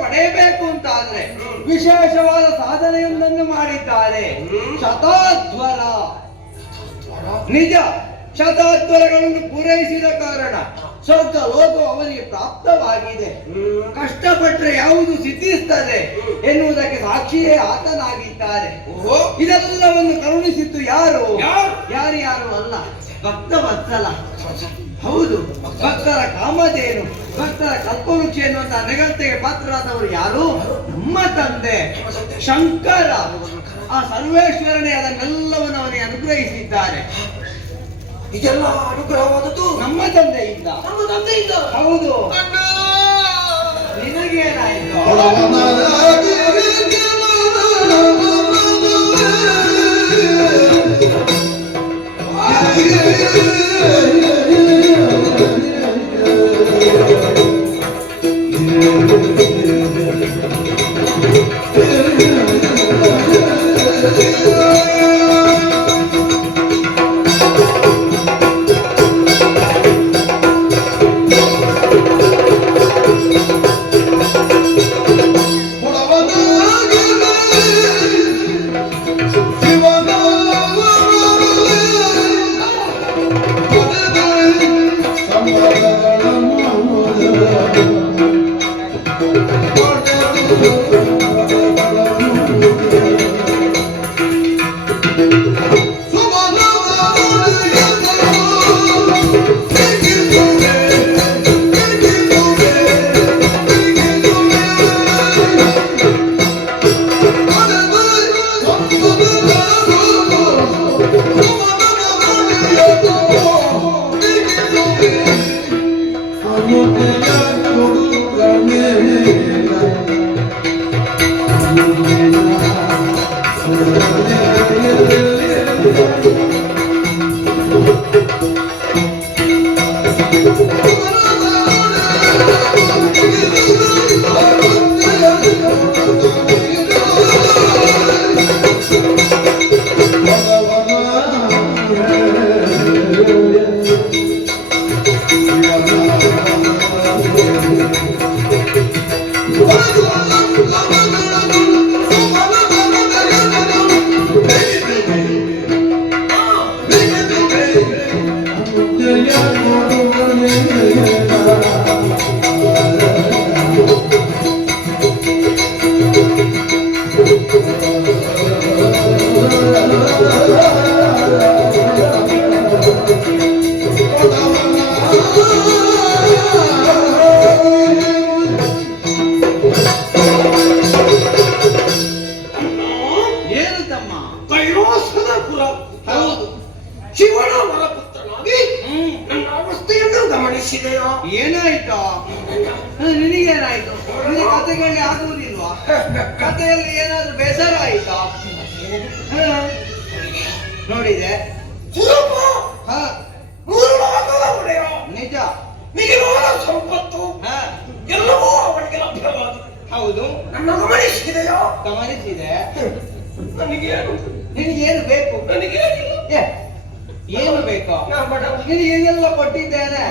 ಪಡೆಯಬೇಕು ಅಂತ ಆದ್ರೆ ವಿಶೇಷವಾದ ಸಾಧನೆಯೊಂದನ್ನು ಮಾಡಿದ್ದಾರೆ. ಶತಾಧ್ವರ. ನಿಜ, ಶತಾಧ್ವರಗಳನ್ನು ಪೂರೈಸಿದ ಕಾರಣ ಸ್ವರ್ಗ ಲೋಕವು ಅವನಿಗೆ ಪ್ರಾಪ್ತವಾಗಿದೆ. ಕಷ್ಟಪಟ್ಟರೆ ಯಾವುದು ಸಿದ್ಧಿಸ್ತದೆ ಎನ್ನುವುದಕ್ಕೆ ಸಾಕ್ಷಿಯೇ ಆತನಾಗಿದ್ದಾರೆ. ಇದೆಲ್ಲವನ್ನು ಕರುಣಿಸಿದ್ದು ಯಾರು? ಯಾರು ಅಲ್ಲ, ಭಕ್ತ ವತ್ಸಲ. ಹೌದು, ಭಕ್ತರ ಕಾಮಧೇನು, ಭಕ್ತರ ಕಲ್ಪವೃಕ್ಷ ಎನ್ನುವಂತ ನೆಗಲ್ತೆಗೆ ಪಾತ್ರರಾದವರು ಯಾರು? ನಮ್ಮ ತಂದೆ ಶಂಕರ. ಆ ಸರ್ವೇಶ್ವರನೇ ಅದನ್ನೆಲ್ಲವನ್ನು ಅವನಿಗೆ ಅನುಗ್ರಹಿಸಿದ್ದಾರೆ. ಇದೆಲ್ಲ ಅನುಗ್ರಹವಾದದ್ದು ನಮ್ಮ ತಂದೆಯಿಂದ. ಹೌದು. ನಿನಗೇನಾಯ್ತು? ಶಿವನ ಮಲಪುತ್ರನಾಗಿ ನನ್ನ ಅವಸ್ಥೆಯನ್ನು ಗಮನಿಸಿದೆಯೋ? ಏನಾಯ್ತು? ನಿನಗೇನಾಯ್ತು? ನಿನಗೆ ಕಥೆಗಳಿಗೆ ಆಗುವುದಿಲ್ವಾ? ಕಥೆಯಲ್ಲಿ ಏನಾದ್ರೂ ಬೇಸರ ಆಯ್ತಾ? ನೋಡಿದೆ ಮೂರು ಲೋಕದ ಒಡೆಯ ನಿಜ, ಮಿಗಿಲಾದ ಸಂಪತ್ತು ಎಲ್ಲವೂ ಅವನಿಗೆ ಲಭ್ಯವಾಗಿದೆ. ಹೌದು, ನನ್ನ ಗಮನಿಸಿದೆಯೋ? ಗಮನಿಸಿದೆ. ನನಗೇನು ನಿನಗೇನು ಬೇಕು? ನನಗೇನಿಲ್ಲ. ಏನು ಬೇಕು? ನಿನಗೆ ಎಲ್ಲ ಕೊಟ್ಟಿದ್ದೇನೆ.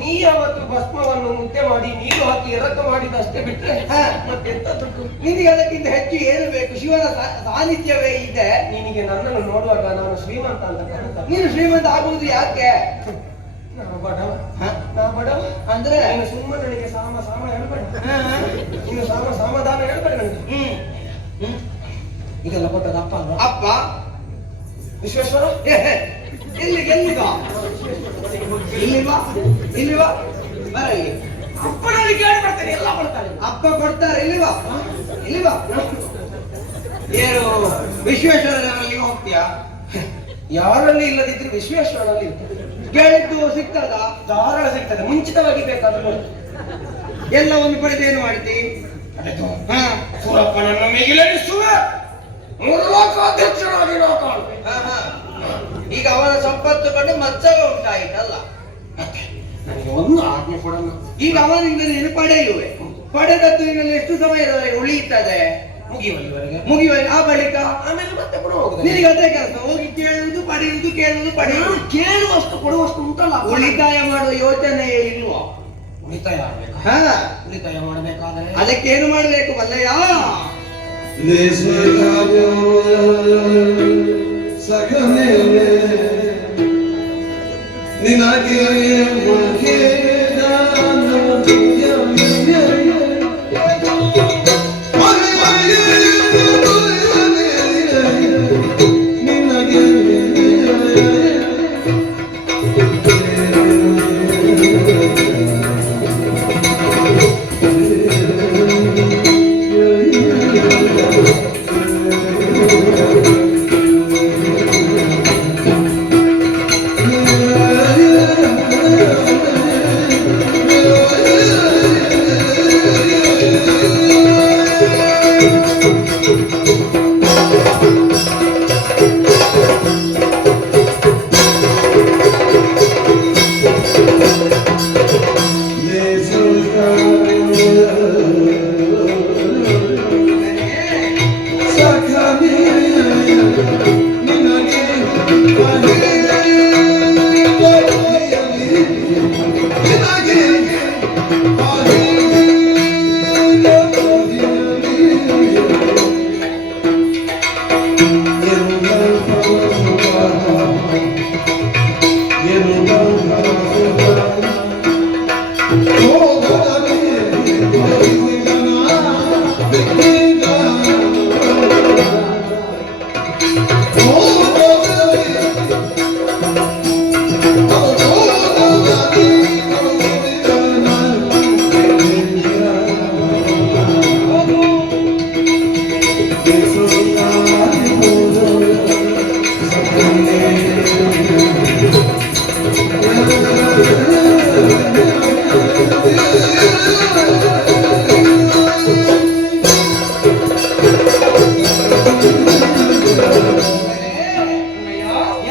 ನೀ ಅವತ್ತು ಭಸ್ಮವನ್ನು ಮುದ್ದೆ ಮಾಡಿ ನೀರು ಹಾಕಿ ಎರಕ ಮಾಡಿದಷ್ಟೇ ಬಿಟ್ರೆ ಮತ್ತೆಂತದ್ದು? ನಿನಗೆ ಅದಕ್ಕಿಂತ ಹೆಚ್ಚು ಏನು ಬೇಕು? ಶಿವನ ಸಾನ್ನಿಧ್ಯವೇ ಇದೆ. ನಿನಗೆ ನನ್ನನ್ನು ನೋಡುವಾಗ ನಾನು ಶ್ರೀಮಂತ ಅಂತ ಕಾಣುತ್ತ. ನೀನು ಶ್ರೀಮಂತ ಆಗುವುದು ಯಾಕೆ? ನಾ ಬಡವ ಅಂದ್ರೆ ನೀನು ಸುಮ್ಮನೆ ನನಗೆ ಸಾಮ ಹೇಳ್ಬೇಡ. ಇನ್ನು ಸಮಾಧಾನ ಹೇಳ್ಬೇಡ ನನಗೆ. ಇದೆಲ್ಲ ಕೊಟ್ಟದ ಅಪ್ಪ ಅಲ್ವಾ? ಅಪ್ಪ ವಿಶ್ವೇಶ್ವರ ಎಲ್ಲಿಗಾ? ಇಲ್ಲಿವಾ ಬರ ಇಲ್ಲಿ. ಅಪ್ಪನಲ್ಲಿ ಕೇಳಿ ಬರ್ತೇನೆ, ಎಲ್ಲ ಕೊಡ್ತಾನೆ. ಅಪ್ಪ ಕೊಡ್ತಾರೆ. ಇಲ್ಲಿವಾ ಏನು ವಿಶ್ವೇಶ್ವರನಲ್ಲಿ ಹೋಗ್ತೀಯಾ? ಯಾರಲ್ಲಿ ಇಲ್ಲದಿದ್ರು ವಿಶ್ವೇಶ್ವರಲ್ಲಿ ಕೇಳಿದ್ದು ಸಿಗ್ತದ? ಧಾರಾಳ ಸಿಗ್ತದೆ. ಮುಂಚಿತವಾಗಿ ಬೇಕಾದ್ರೆ ನೋಡಿ. ಎಲ್ಲವನ್ನು ಪಡೆದೇನು ಮಾಡ್ತಿ? ಸೂರಪ್ಪನನ್ನು ಮಿಗಿಲೆನಿಸುವ ಲೋಕಾಧ್ಯಕ್ಷರಾಗಿ ನಾವು ಕಾಣು. ಈಗ ಅವನ ಸಂಪತ್ತು ಕಂಡು ಮತ್ಸರ ಉಂಟಾಯಿತಲ್ಲ, ನನಗೆ ಒಂದು ಆಜ್ಞೆ ಕೊಡಲ್ಲ. ಈಗ ಅವನಿಂದ ನೀನು ಪಡೆಯುವೆ. ಪಡೆದದ್ದು ಇನ್ನಲ್ಲಿ ಎಷ್ಟು ಸಮಯದವರೆಗೆ ಉಳಿಯುತ್ತದೆ? ಮುಗಿಯುವವರೆಗೆ. ಆ ಬಳಿಕ ಆಮೇಲೆ ಮತ್ತೆ ಕೊಡ ಹೋಗುದು. ನಿನಗೆ ಅದೇ ಕೆಲಸ. ಹೋಗಿ ಕೇಳುವುದು, ಪಡೆಯುವುದು, ಕೇಳುವುದು, ಪಡೆಯುವುದು. ಕೇಳುವಷ್ಟು ಕೊಡುವಷ್ಟು ಉಂಟಲ್ಲ. ಉಳಿತಾಯ ಮಾಡುವ ಯೋಚನೆಯೇ ಇಲ್ವಾ? ಉಳಿತಾಯ ಆಗ್ಬೇಕಾ? ಹಾ, ಉಳಿತಾಯ ಮಾಡಬೇಕಾದ್ರೆ ಅದಕ್ಕೇನು ಮಾಡ್ಬೇಕು ಮಲ್ಲಯ್ಯ?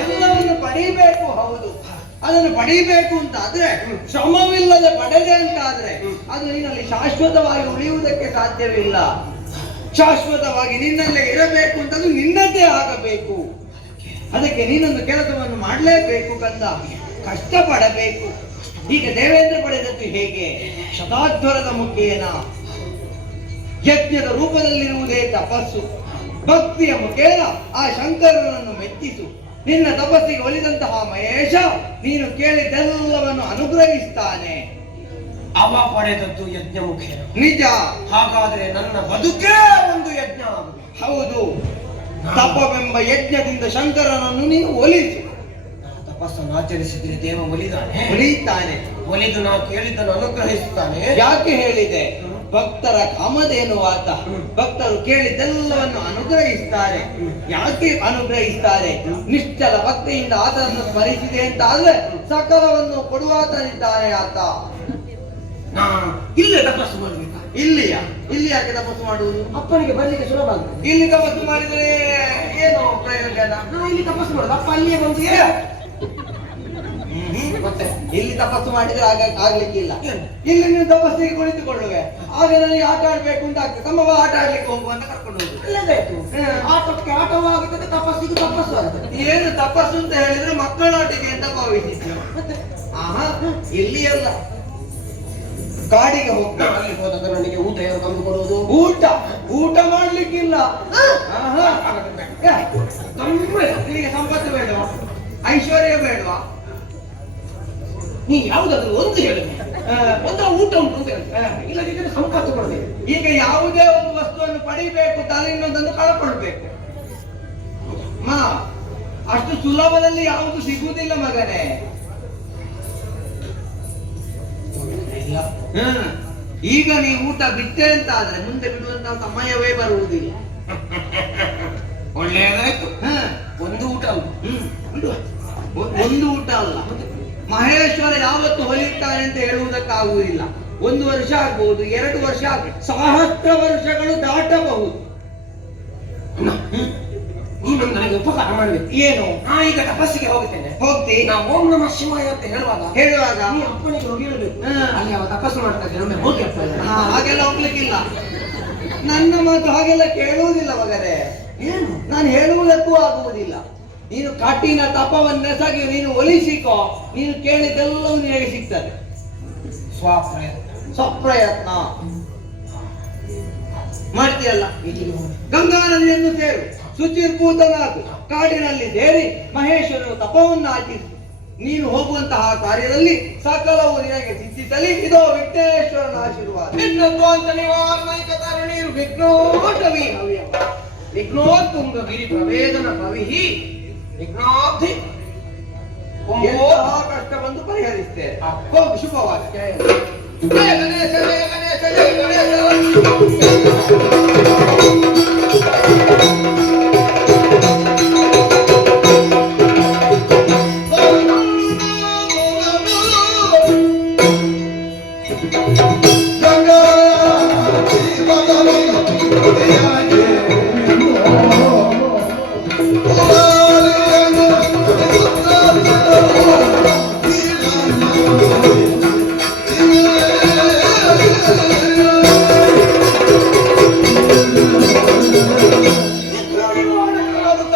ಎಲ್ಲವನ್ನು ಪಡೀಬೇಕು, ಹೌದು. ಅದನ್ನು ಪಡೀಬೇಕು ಅಂತ ಆದ್ರೆ, ಶ್ರಮವಿಲ್ಲದೆ ಪಡೆದೆ ಅಂತ ಆದ್ರೆ ಅದು ನಿನ್ನಲ್ಲಿ ಶಾಶ್ವತವಾಗಿ ಉಳಿಯುವುದಕ್ಕೆ ಸಾಧ್ಯವಿಲ್ಲ. ಶಾಶ್ವತವಾಗಿ ನಿನ್ನಲ್ಲೇ ಇರಬೇಕು ಅಂತಂದ್ರೆ ನಿನ್ನದ್ದೇ ಆಗಬೇಕು. ಅದಕ್ಕೆ ನೀನೊಂದು ಕೆಲಸವನ್ನು ಮಾಡಲೇಬೇಕು ಕಂದ, ಕಷ್ಟಪಡಬೇಕು. ಈಗ ದೇವೇಂದ್ರ ಪಡೆದದ್ದು ಹೇಗೆ? ಶತಾಧ್ವರದ ಮುಖೇನ ಯಜ್ಞದ ರೂಪದಲ್ಲಿರುವುದೇ ತಪಸ್ಸು. ಭಕ್ತಿಯ ಮುಖೇನ ಆ ಶಂಕರನನ್ನು ಮೆಚ್ಚಿಸು. ನಿನ್ನ ತಪಸ್ಸಿಗೆ ಒಲಿದಂತಹ ಮಹೇಶ ನೀನು ಕೇಳಿದ್ದೆಲ್ಲವನ್ನು ಅನುಗ್ರಹಿಸ್ತಾನೆ. ಅವ ಪಡೆದದ್ದು ಯಜ್ಞ ಮುಖೇನ. ನಿಜ. ಹಾಗಾದ್ರೆ ನನ್ನ ಬದುಕೇ ಒಂದು ಯಜ್ಞ ಆಗುವುದು. ಹೌದು. ತಪವೆಂಬ ಯಜ್ಞದಿಂದ ಶಂಕರನನ್ನು ನೀನು ಒಲಿಸು. ತಪಸ್ಸನ್ನು ಆಚರಿಸಿದ್ರೆ ದೇವ ಒಲಿತಾನೆ. ಒಲಿದು ನಾವು ಕೇಳಿದ್ದನ್ನು ಅನುಗ್ರಹಿಸುತ್ತಾನೆ. ಯಾಕೆ ಹೇಳಿದೆ? ಭಕ್ತರ ಕಾಮಧೇನು ಆತ. ಭಕ್ತರು ಕೇಳಿದ್ದೆಲ್ಲವನ್ನು ಅನುಗ್ರಹಿಸ್ತಾರೆ. ಯಾಕೆ ಅನುಗ್ರಹಿಸ್ತಾರೆ? ನಿಶ್ಚಲ ಭಕ್ತಿಯಿಂದ ಆತನನ್ನು ಸ್ಮರಿಸಿದೆ ಅಂತ ಆದ್ರೆ ಸಕಲವನ್ನು ಕೊಡುವಾತನಿದ್ದಾನೆ ಆತ. ಇಲ್ಲೇ ತಪಸ್ಸು ಮಾಡಬೇಕಾ? ಇಲ್ಲಿ ಯಾಕೆ ತಪಸ್ಸು ಮಾಡುವುದು? ಅಪ್ಪನಿಗೆ ಬರ್ಲಿಕ್ಕೆ ಸುಲಭ ಆಗುತ್ತೆ. ಇಲ್ಲಿ ತಪಸ್ಸು ಮಾಡಿದ್ರೆ ಏನು ಪ್ರಯೋಜನ? ಇಲ್ಲಿ ತಪಸ್ಸು ಮಾಡೋದು, ಅಪ್ಪ ಅಲ್ಲಿಯೇ ಬಂದು ಮತ್ತೆ ಇಲ್ಲಿ ತಪಸ್ಸು ಮಾಡಿದ್ರೆ ಆಗ್ಲಿಕ್ಕಿಲ್ಲ. ಇಲ್ಲಿ ನೀವು ತಪಸ್ಸಿಗೆ ಕುಳಿತುಕೊಳ್ಳುವೆ, ಆಗ ನನಗೆ ಆಟ ಆಡ್ಬೇಕು ಅಂತ ಆಗ್ತದೆ. ತಮ್ಮವ ಆಟ ಆಡ್ಲಿಕ್ಕೆ ಹೋಗುವ ಅಂತ ಕರ್ಕೊಂಡು ಹೋಗುದು. ಆಟಕ್ಕೆ ಆಟವೂ ಆಗುತ್ತದೆ, ತಪಸ್ಸಿಗೂ ತಪಸ್ಸು ಆಗುತ್ತದೆ. ಏನು ತಪಸ್ಸು ಅಂತ ಹೇಳಿದ್ರೆ ಮಕ್ಕಳಾಟಿಕೆ ಅಂತ ಭಾವಿಸಿದ್ರು. ಆಹಾ, ಇಲ್ಲಿ ಅಲ್ಲ. ಕಾಡಿಗೆ ಹೋಗ್ತಾರೆ. ಅಲ್ಲಿ ಹೋದಾಗ ನನಗೆ ಊಟ ಯಾರು ತಂದು ಕೊಡುವುದು? ಊಟ ಮಾಡ್ಲಿಕ್ಕಿಲ್ಲ. ನಿನಗೆ ಸಂಪತ್ತು ಬೇಡವಾ? ಐಶ್ವರ್ಯ ಬೇಡವಾ? ನೀ ಯಾವುದಾದ್ರು ಒಂದು ಹೇಳಿ. ಒಂದು ಊಟ ಉಂಟು ಅಂತ ಹೇಳಿ, ಇಲ್ಲದಿದ್ದರೆ ಸಂಪತ್ತು ಕೊಡಬೇಕು. ಈಗ ಯಾವುದೇ ಒಂದು ವಸ್ತುವನ್ನು ಪಡಿಬೇಕು, ತಾನು ಇನ್ನೊಂದನ್ನು ಕಳಕೊಳ್ಬೇಕು. ಅಷ್ಟು ಸುಲಭದಲ್ಲಿ ಯಾವುದು ಸಿಗುವುದಿಲ್ಲ ಮಗನೇ. ಈಗ ನೀ ಊಟ ಬಿಟ್ಟೆ ಅಂತ ಆದ್ರೆ ಮುಂದೆ ಬಿಡುವಂತಹ ಸಮಯವೇ ಬರುವುದಿಲ್ಲ. ಒಳ್ಳೆಯದಾಯ್ತು. ಒಂದು ಊಟ ಒಂದು ಊಟ ಅಲ್ಲ. ಮಹೇಶ್ವರ ಯಾವತ್ತು ಹೊಲಿಯುತ್ತಾನೆ ಅಂತ ಹೇಳುವುದಕ್ಕಾಗುವುದಿಲ್ಲ. 1 ವರ್ಷ ಆಗ್ಬಹುದು, 2 ವರ್ಷ ಆಗ್ಬಹುದು, ಸಹಸ್ರ ವರ್ಷಗಳು ದಾಟಬಹುದು. ನೀನು ನನಗೆ ಉಪಕಾರ ಮಾಡಬೇಕು. ಏನು? ಈಗ ತಪಸ್ಸಿಗೆ ಹೋಗ್ತೇನೆ. ಹೋಗ್ತಿ? ನಾ ಓಂ ನಮಃ ಶಿವಾಯ ಅಂತ ಹೇಳುವಾಗ ನೀ ಅಪ್ಪನಿಗೆ ಹೋಗಿ ಹೇಳಬೇಕು, ಅಲ್ಲಿ ಅವ ತಪಸ್ಸು ಮಾಡ್ತಾ ಇದ್ದೇನೆ, ಹೋಗಿ ಅಪ್ಪ. ಹಾಗೆಲ್ಲ ಹೋಗ್ಲಿಕ್ಕಿಲ್ಲ. ನನ್ನ ಮಾತು ಹಾಗೆಲ್ಲ ಕೇಳುವುದಿಲ್ಲ ಮಗನೇ. ಏನು? ನಾನು ಹೇಳುವುದಕ್ಕೂ ಆಗುವುದಿಲ್ಲ. ನೀನು ಕಠಿಣ ತಪವನ್ನೆಸಗಿ ನೀನು ಒಲಿಸಿಕೋ, ನೀನು ಕೇಳಿದ್ದೆಲ್ಲವೂ ನಿನಗೆ ಸಿಗ್ತದೆ. ಸ್ವಪ್ರಯತ್ನ ಮಾಡ್ತೀಯಲ್ಲ. ಗಂಗಾ ನದಿಯನ್ನು ಸೇರು, ಶುಚಿರ್ಭೂತನಾಗು, ಕಾಡಿನಲ್ಲಿ ಸೇರಿ ಮಹೇಶ್ವರನು ತಪವನ್ನು ಆಚರಿಸು. ನೀನು ಹೋಗುವಂತಹ ಕಾರ್ಯದಲ್ಲಿ ಸಕಲವು ನಿನಗೆ ಸಿದ್ಧಿಸಲಿ. ಇದೋ ವಿಘ್ನೇಶ್ವರನ ಆಶೀರ್ವಾದ. ವಿಘ್ನೋತ್ವಂತ ನಿವಾರಣೈಕ ತರುಣೀರು ವಿಘ್ನೋಟವಿ ಹವ್ಯ ವಿಘ್ನೋತ್ತುಂಗ ಗಿರಿ ಪ್ರವೇದನ ಕವಿಹಿ ವಿಘ್ನಾಬ್ಧಿ ಎಂತಹ ಕಷ್ಟ ಬಂದು ಪರಿಹರಿಸ್ತೇವೆ. ಹೋಗು, ಶುಭವಾದ. ಜಯ ಗಣೇಶ ಜಯ ಗಣೇಶ ಜಯ ಗಣೇಶ.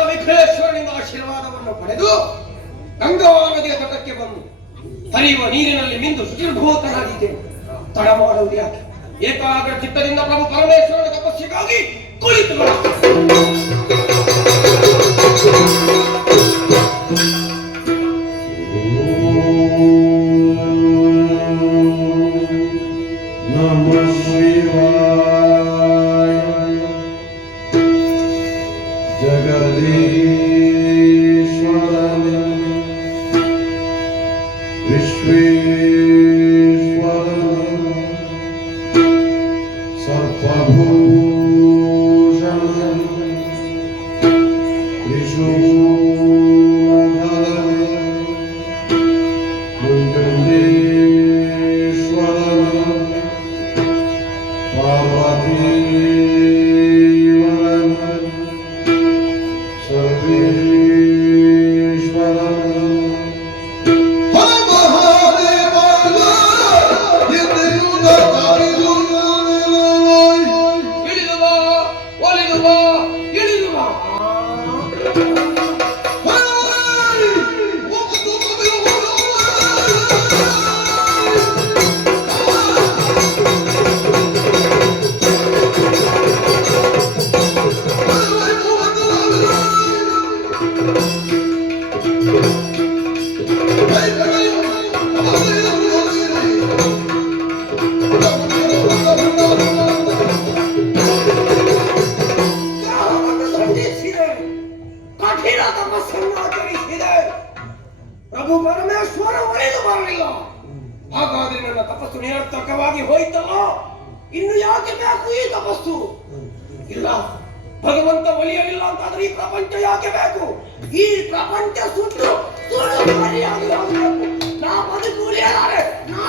ವಿಘ್ನೇಶ್ವರನಿಂದ ಆಶೀರ್ವಾದವನ್ನು ಪಡೆದು ಗಂಗಾ ನದಿಯ ತಟಕ್ಕೆ ಬಂದು ಹರಿಯುವ ನೀರಿನಲ್ಲಿ ಮಿಂದು ಶುಚಿರ್ಭೂತನಾಗಿದ್ದೇನೆ. ತಡ ಮಾಡುವುದು ಯಾಕೆ? ಏಕಾಗ್ರ ಚಿತ್ತದಿಂದ ಪ್ರಭು ಪರಮೇಶ್ವರನ ತಪಸ್ಸಿಗಾಗಿ ಕುಳಿತು ಪ್ರಭು ಪರಮೇಶ್ವರ ಒಲಿದು ಬರಲಿಲ್ಲ. ಹಾಗಾದ್ರೆ ನನ್ನ ತಪಸ್ಸು ನಿರರ್ಥಕವಾಗಿ ಹೋಯ್ತಲ್ಲ. ಇನ್ನು ಯಾಕೆ ಬೇಕು ಈ ತಪಸ್ಸು? ಇಲ್ಲ, ಭಗವಂತ ಒಲಿಯಲಿಲ್ಲ ಅಂತಾದ್ರೆ ಈ ಪ್ರಪಂಚ ಯಾಕೆ ಬೇಕು? ಈ ಪ್ರಪಂಚ ಸುಟ್ಟು ಸುಳ್ಳುಗಾರಿಯಾಗಿ ಹೋಗಬೇಕು. ನಾ ಬದುಕು ಉಳಿಯಲಾರೆ, ನಾ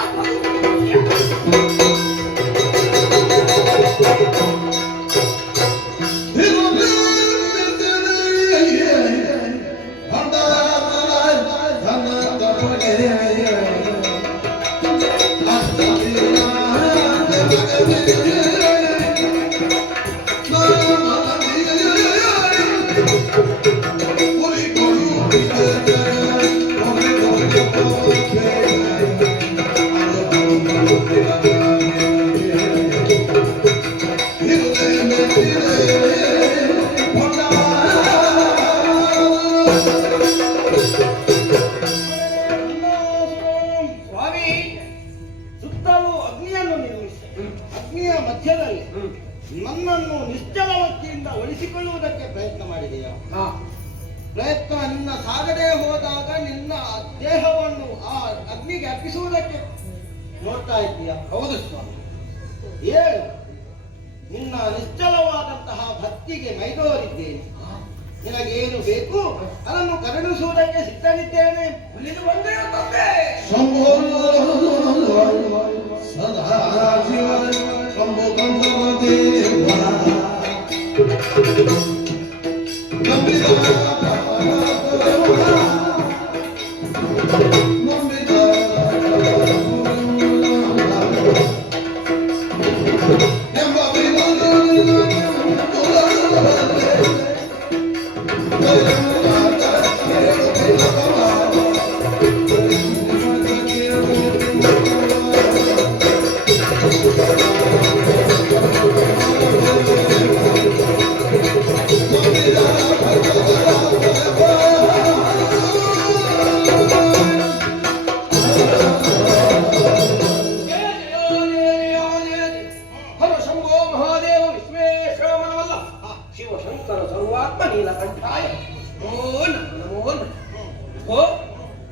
ಮಧ್ಯದಲ್ಲಿ ನನ್ನನ್ನು ನಿಶ್ಚಲವಕ್ತಿಯಿಂದ ಒಲಿಸಿಕೊಳ್ಳುವುದಕ್ಕೆ ಪ್ರಯತ್ನ ಮಾಡಿದೆಯಾ? ಪ್ರಯತ್ನ ನಿನ್ನ ಸಾಗದೆ ಹೋದಾಗ ನಿನ್ನ ದೇಹವನ್ನು ಆ ಅಗ್ನಿಗೆ ಅರ್ಪಿಸುವುದಕ್ಕೆ ನೋಡ್ತಾ ಇದ್ದೀಯಾ? ಹೌದು ಸ್ವಾಮಿ. ಹೇಳು, ನಿನ್ನ ನಿಶ್ಚಲವಾದಂತಹ ಭಕ್ತಿಗೆ ಮೈದೋರಿದ್ದೇನೆ. ನಿನಗೇನು ಬೇಕು ಅದನ್ನು ಕರುಣಿಸುವುದಕ್ಕೆ ಸಿದ್ಧನಿದ್ದೇನೆ. ಉಳಿದು ಬಂದೇ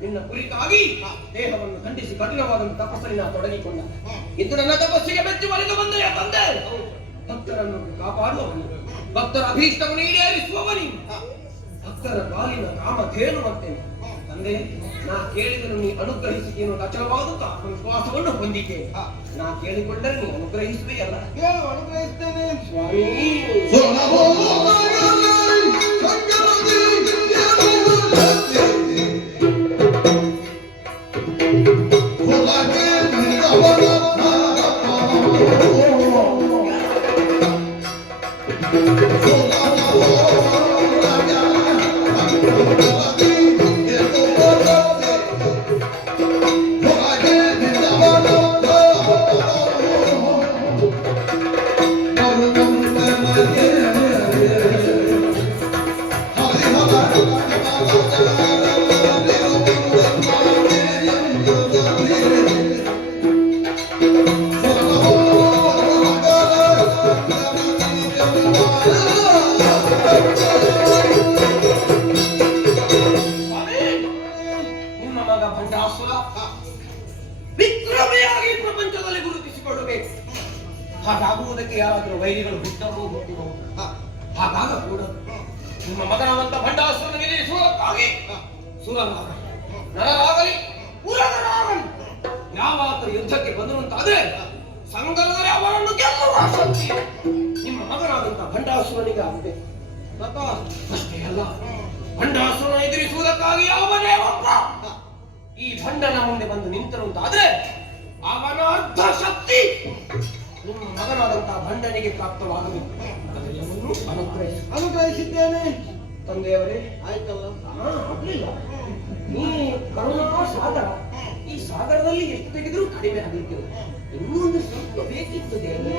ನಿನ್ನ ಕುರಿತಾಗಿ ದೇಹವನ್ನು ಖಂಡಿಸಿ ಕಠಿಣವಾದ ತಪಸ್ಸಲ್ಲಿ ತೊಡಗಿಕೊಂಡ. ಇಂದು ನನ್ನ ತಪಸ್ಸಿಗೆ ಮೆಚ್ಚಿ ಒಲಿದು ಬಂದ ತಂದೆ, ಭಕ್ತರನ್ನು ಕಾಪಾಡುವವನು, ಭಕ್ತರ ಅಭೀಷ್ಟವನ್ನು ಈಡೇರಿಸುವವನಿ, ಭಕ್ತರ ಕಾಲಿನ ಕಾಮಧೇನು ಬರ್ತೇನೆ. ತಂದೆ, ನಾ ಕೇಳಿದರೆ ನೀ ಅನುಗ್ರಹಿಸಿಕೆ ಎನ್ನುವ ಅಚಲವಾದಂತ ಆತ್ಮವಿಶ್ವಾಸವನ್ನು ಹೊಂದಿಕೆ. ನಾ ಕೇಳಿಕೊಂಡರೆ ನೀ ಅನುಗ್ರಹಿಸುವೆಯಲ್ಲ? ಅನುಗ್ರಹಿಸ್ತೇನೆ ಸ್ವಾಮಿ. ವಿಕ್ರಮಿಯಾಗಿ ಪ್ರಪಂಚದಲ್ಲಿ ಗುರುತಿಸಿಕೊಳ್ಳಬೇಕು. ಹಾಗಾಗುವುದಕ್ಕೆ ಯಾರಾದರೂ ವೈರಿಗಳು ಹುಟ್ಟಬಹುದು. ಹಾಗಾಗಕೂಡದು. ನಿಮ್ಮ ಮಗನವಂತ ಭಂಡಾಸುರನಿಗೆ ಎದುರಿಸುವುದಕ್ಕಾಗಿ ಸುರನಾಗ ನರರಾಗಲಿ ಪುರನಾಗಲಿ ಯಾವಾದರೂ ಯುದ್ಧಕ್ಕೆ ಬಂದರಂತಾದ್ರೆ ಸಂಗಮದಲ್ಲಿ ಅವರನ್ನು ಗೆಲ್ಲುವ ಶಕ್ತಿ ನಿಮ್ಮ ಮಗನಾದಂತಹ ಭಂಡಾಸುರನಿಗೆ ಆಗಬೇಕು. ಅಷ್ಟೇ ಅಲ್ಲ, ಭಂಡಾಸುರನ ಎದುರಿಸುವುದಕ್ಕಾಗಿ ಅವನೇ ಒಬ್ಬ ಈ ಭಂಡನ ಮುಂದೆ ಬಂದು ನಿಂತರು ಅಂತಾದ್ರೆ ಅವನ ಅರ್ಧ ಶಕ್ತಿ ನಿಮ್ಮ ಮಗನಾದಂತಹ ಭಂಡನಿಗೆ ಪ್ರಾಪ್ತವಾಗಬೇಕು. ಅದೆಲ್ಲವನ್ನೂ ಅನುಗ್ರಹಿಸಿದ್ದೇನೆ ತಂದೆಯವರೇ. ಆಯ್ತಲ್ಲ? ಆಗ್ಲಿಲ್ಲ. ನೀ ಕರುಣಾ ಸಾಗರ, ಈ ಸಾಗರದಲ್ಲಿ ಎಷ್ಟು ತೆಗೆದರೂ ಕಡಿಮೆ ಆಗಿದ್ದೇವೆ. ಇನ್ನೂ ಒಂದು ಸ್ವಲ್ಪ ಬೇಕಿತ್ತು ದೇವರು.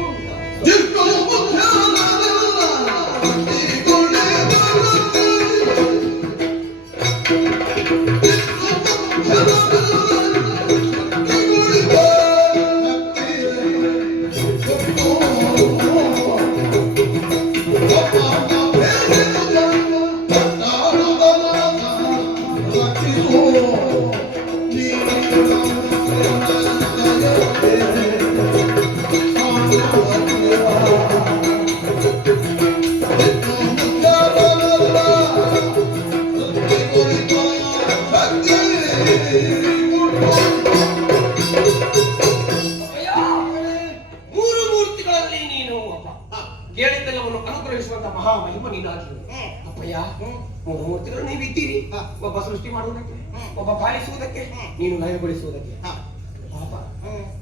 ಮೂರು ಮೂರ್ತಿಗಳಲ್ಲಿ ನೀನು ಒಬ್ಬ. ಕೇಳಿದ್ದೆಲ್ಲವನ್ನು ಅನುಗ್ರಹಿಸುವಂತ ಮಹಾಮಹಿಮ ನೀನಾಗಿ ಅಪ್ಪಯ್ಯ. ಮೂರು ಮೂರ್ತಿಗಳು ನೀವಿದ್ದೀರಿ. ಒಬ್ಬ ಸೃಷ್ಟಿ ಮಾಡುವುದಕ್ಕೆ, ಒಬ್ಬ ಪಾಲಿಸುವುದಕ್ಕೆ, ನೀನು ಲಯಗೊಳಿಸುವುದಕ್ಕೆ. ಪಾಪ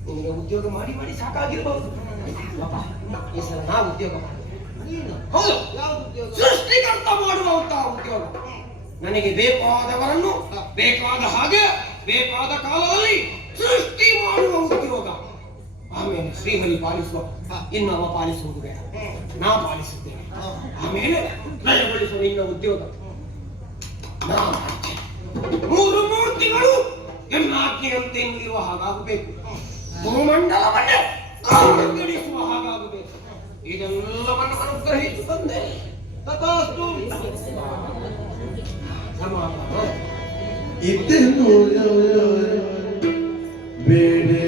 ನಿನಗೆ ಉದ್ಯೋಗ ಮಾಡಿ ಮಾಡಿ ಸಾಕಾಗಿರಬಹುದು. ಪಾಪ ಈ ಸಲ ನಾ ಉದ್ಯೋಗ ಮಾಡಿ. ಹೌದು, ಸೃಷ್ಟಿಕರ್ತ ಮಾಡುವಂತಹ ಉದ್ಯೋಗ. ನನಗೆ ಬೇಕಾದವರನ್ನು ಬೇಕಾದ ಹಾಗೆ ಬೇಕಾದ ಕಾಲದಲ್ಲಿ ಸೃಷ್ಟಿ ಮಾಡುವ ಉದ್ಯೋಗ. ಆಮೇಲೆ ಶ್ರೀಹರಿ ಪಾಲಿಸುವ, ಇನ್ನು ಅವ ಪಾಲಿಸುವುದು ಬೇಡ, ನಾ ಪಾಲಿಸುತ್ತೇನೆ. ಆಮೇಲೆ ಲಯಗೊಳಿಸುವ ನಿನ್ನ ಉದ್ಯೋಗ ನಾ ಮಾಡ್ತೇನೆ. ಮೂರು ಮೂರ್ತಿಗಳು ಎನ್ನಾಜ್ಞೆಯಂತೆ ಇರುವ ಹಾಗಾಗಬೇಕು. ಭೂಮಂಡಲವನ್ನೇ ಕಾಡುಗಡಿಸುವ ಹಾಗಾಗಬೇಕು. ಇದೆಲ್ಲವನ್ನು ಅನುಗ್ರಹಿಸಿ ತಂದೆ. ತಥಾಸ್ತು. ಇದ್ದೆನ್ನು ಬೇಡೆ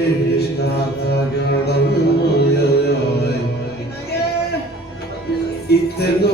ಇದ್ದೆನ್ನು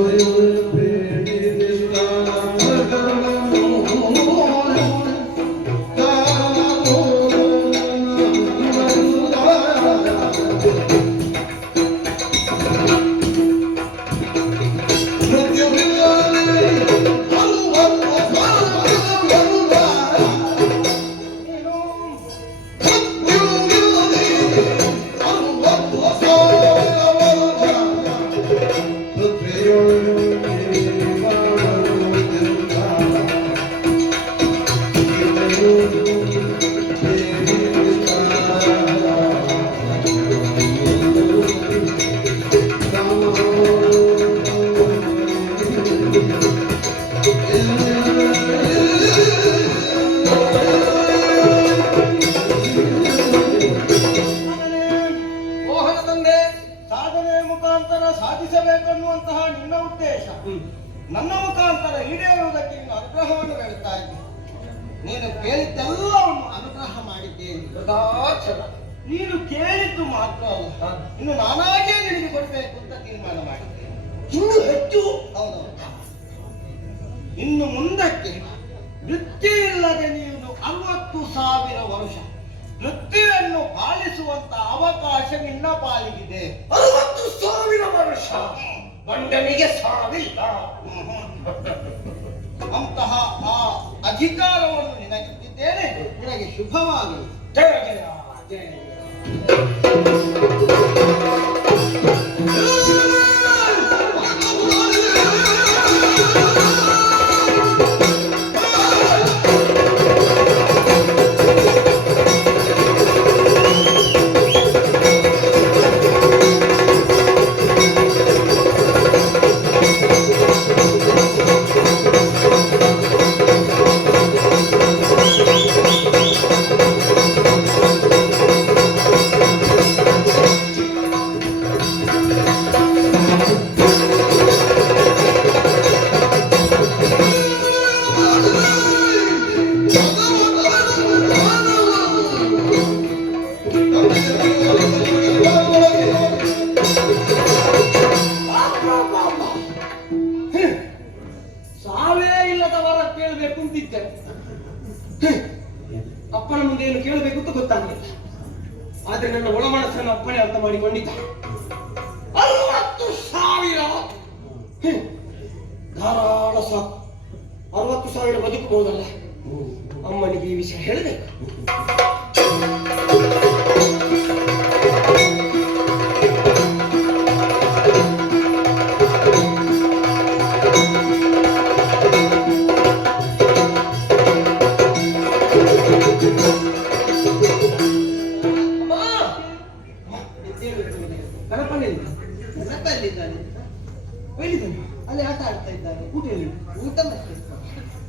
ಸಾಧಿಸಬೇಕನ್ನುವಂತಹ ನಿನ್ನ ಉದ್ದೇಶ ನನ್ನ ಮುಖಾಂತರ ಈಡೇರುವುದಕ್ಕೆ ನೀನು ಅನುಗ್ರಹವನ್ನು ಬೇಡುತ್ತಾ ಇದ್ದೆ. ನೀನು ಕೇಳಿದ್ದೆಲ್ಲವನ್ನು ಅನುಗ್ರಹ ಮಾಡಿದ್ದೇನೆ. ಸದಾಚಾರ. ನೀನು ಕೇಳಿದ್ದು ಮಾತ್ರ ಅಲ್ಲ, ಇನ್ನು ನಾನಾಗೇ ನಿನಗೆ ಕೊಡಬೇಕು ಅಂತ ತೀರ್ಮಾನ ಮಾಡಿದ್ದೇನೆ. ಇನ್ನು ಹೆಚ್ಚು. ಹೌದೌದು. ಇನ್ನು ಮುಂದಕ್ಕೆ ವೃತ್ತಿ ಇಲ್ಲದೆ ನೀನು 60,000 ವರ್ಷ ವೃತ್ತಿಯನ್ನು ಪಾಲಿಸುವಂತ ಅವಕಾಶ ನಿನ್ನ ಪಾಲಿಗಿದೆ. 60,000 ವರ್ಷ ಗಂಡನಿಗೆ ಸಾವಿಲ್ಲ. ಅಂತಹ ಆ ಅಧಿಕಾರವನ್ನು ನಿನಗಿದ್ದೇನೆ. ನಿನಗೆ ಶುಭವಾಗಲಿ. ಜಯ ಜಯ ಜಯ ಸಾವೇ ಇಲ್ಲದವರ ಕೇಳಬೇಕು ಅಂತಿದ್ದೆ. ಅಪ್ಪನ ಮುಂದೆ ಏನು ಕೇಳಬೇಕು ಅಂತ ಗೊತ್ತಾಗಲಿಲ್ಲ. ಆದ್ರೆ ನನ್ನ ಒಳ ಮನಸ್ಸನ್ನು ಅಪ್ಪನೇ ಅರ್ಥ ಮಾಡಿಕೊಂಡಿದ್ದ. 60,000 ಧಾರಾಳ ಸಾಕು. 60,000 ಬದುಕಬಹುದಲ್ಲ. ಅಮ್ಮನಿಗೆ ಈ ವಿಷಯ ಹೇಳಬೇಕು. ನೆನಪಲ್ಲಿದ್ದಾನೆ. ಅಲ್ಲಿ ಆಟ ಆಡ್ತಾ ಇದ್ದಾರೆ. ಊಟ ಎಲ್ಲಿ? ಊಟ ಮತ್ತೆ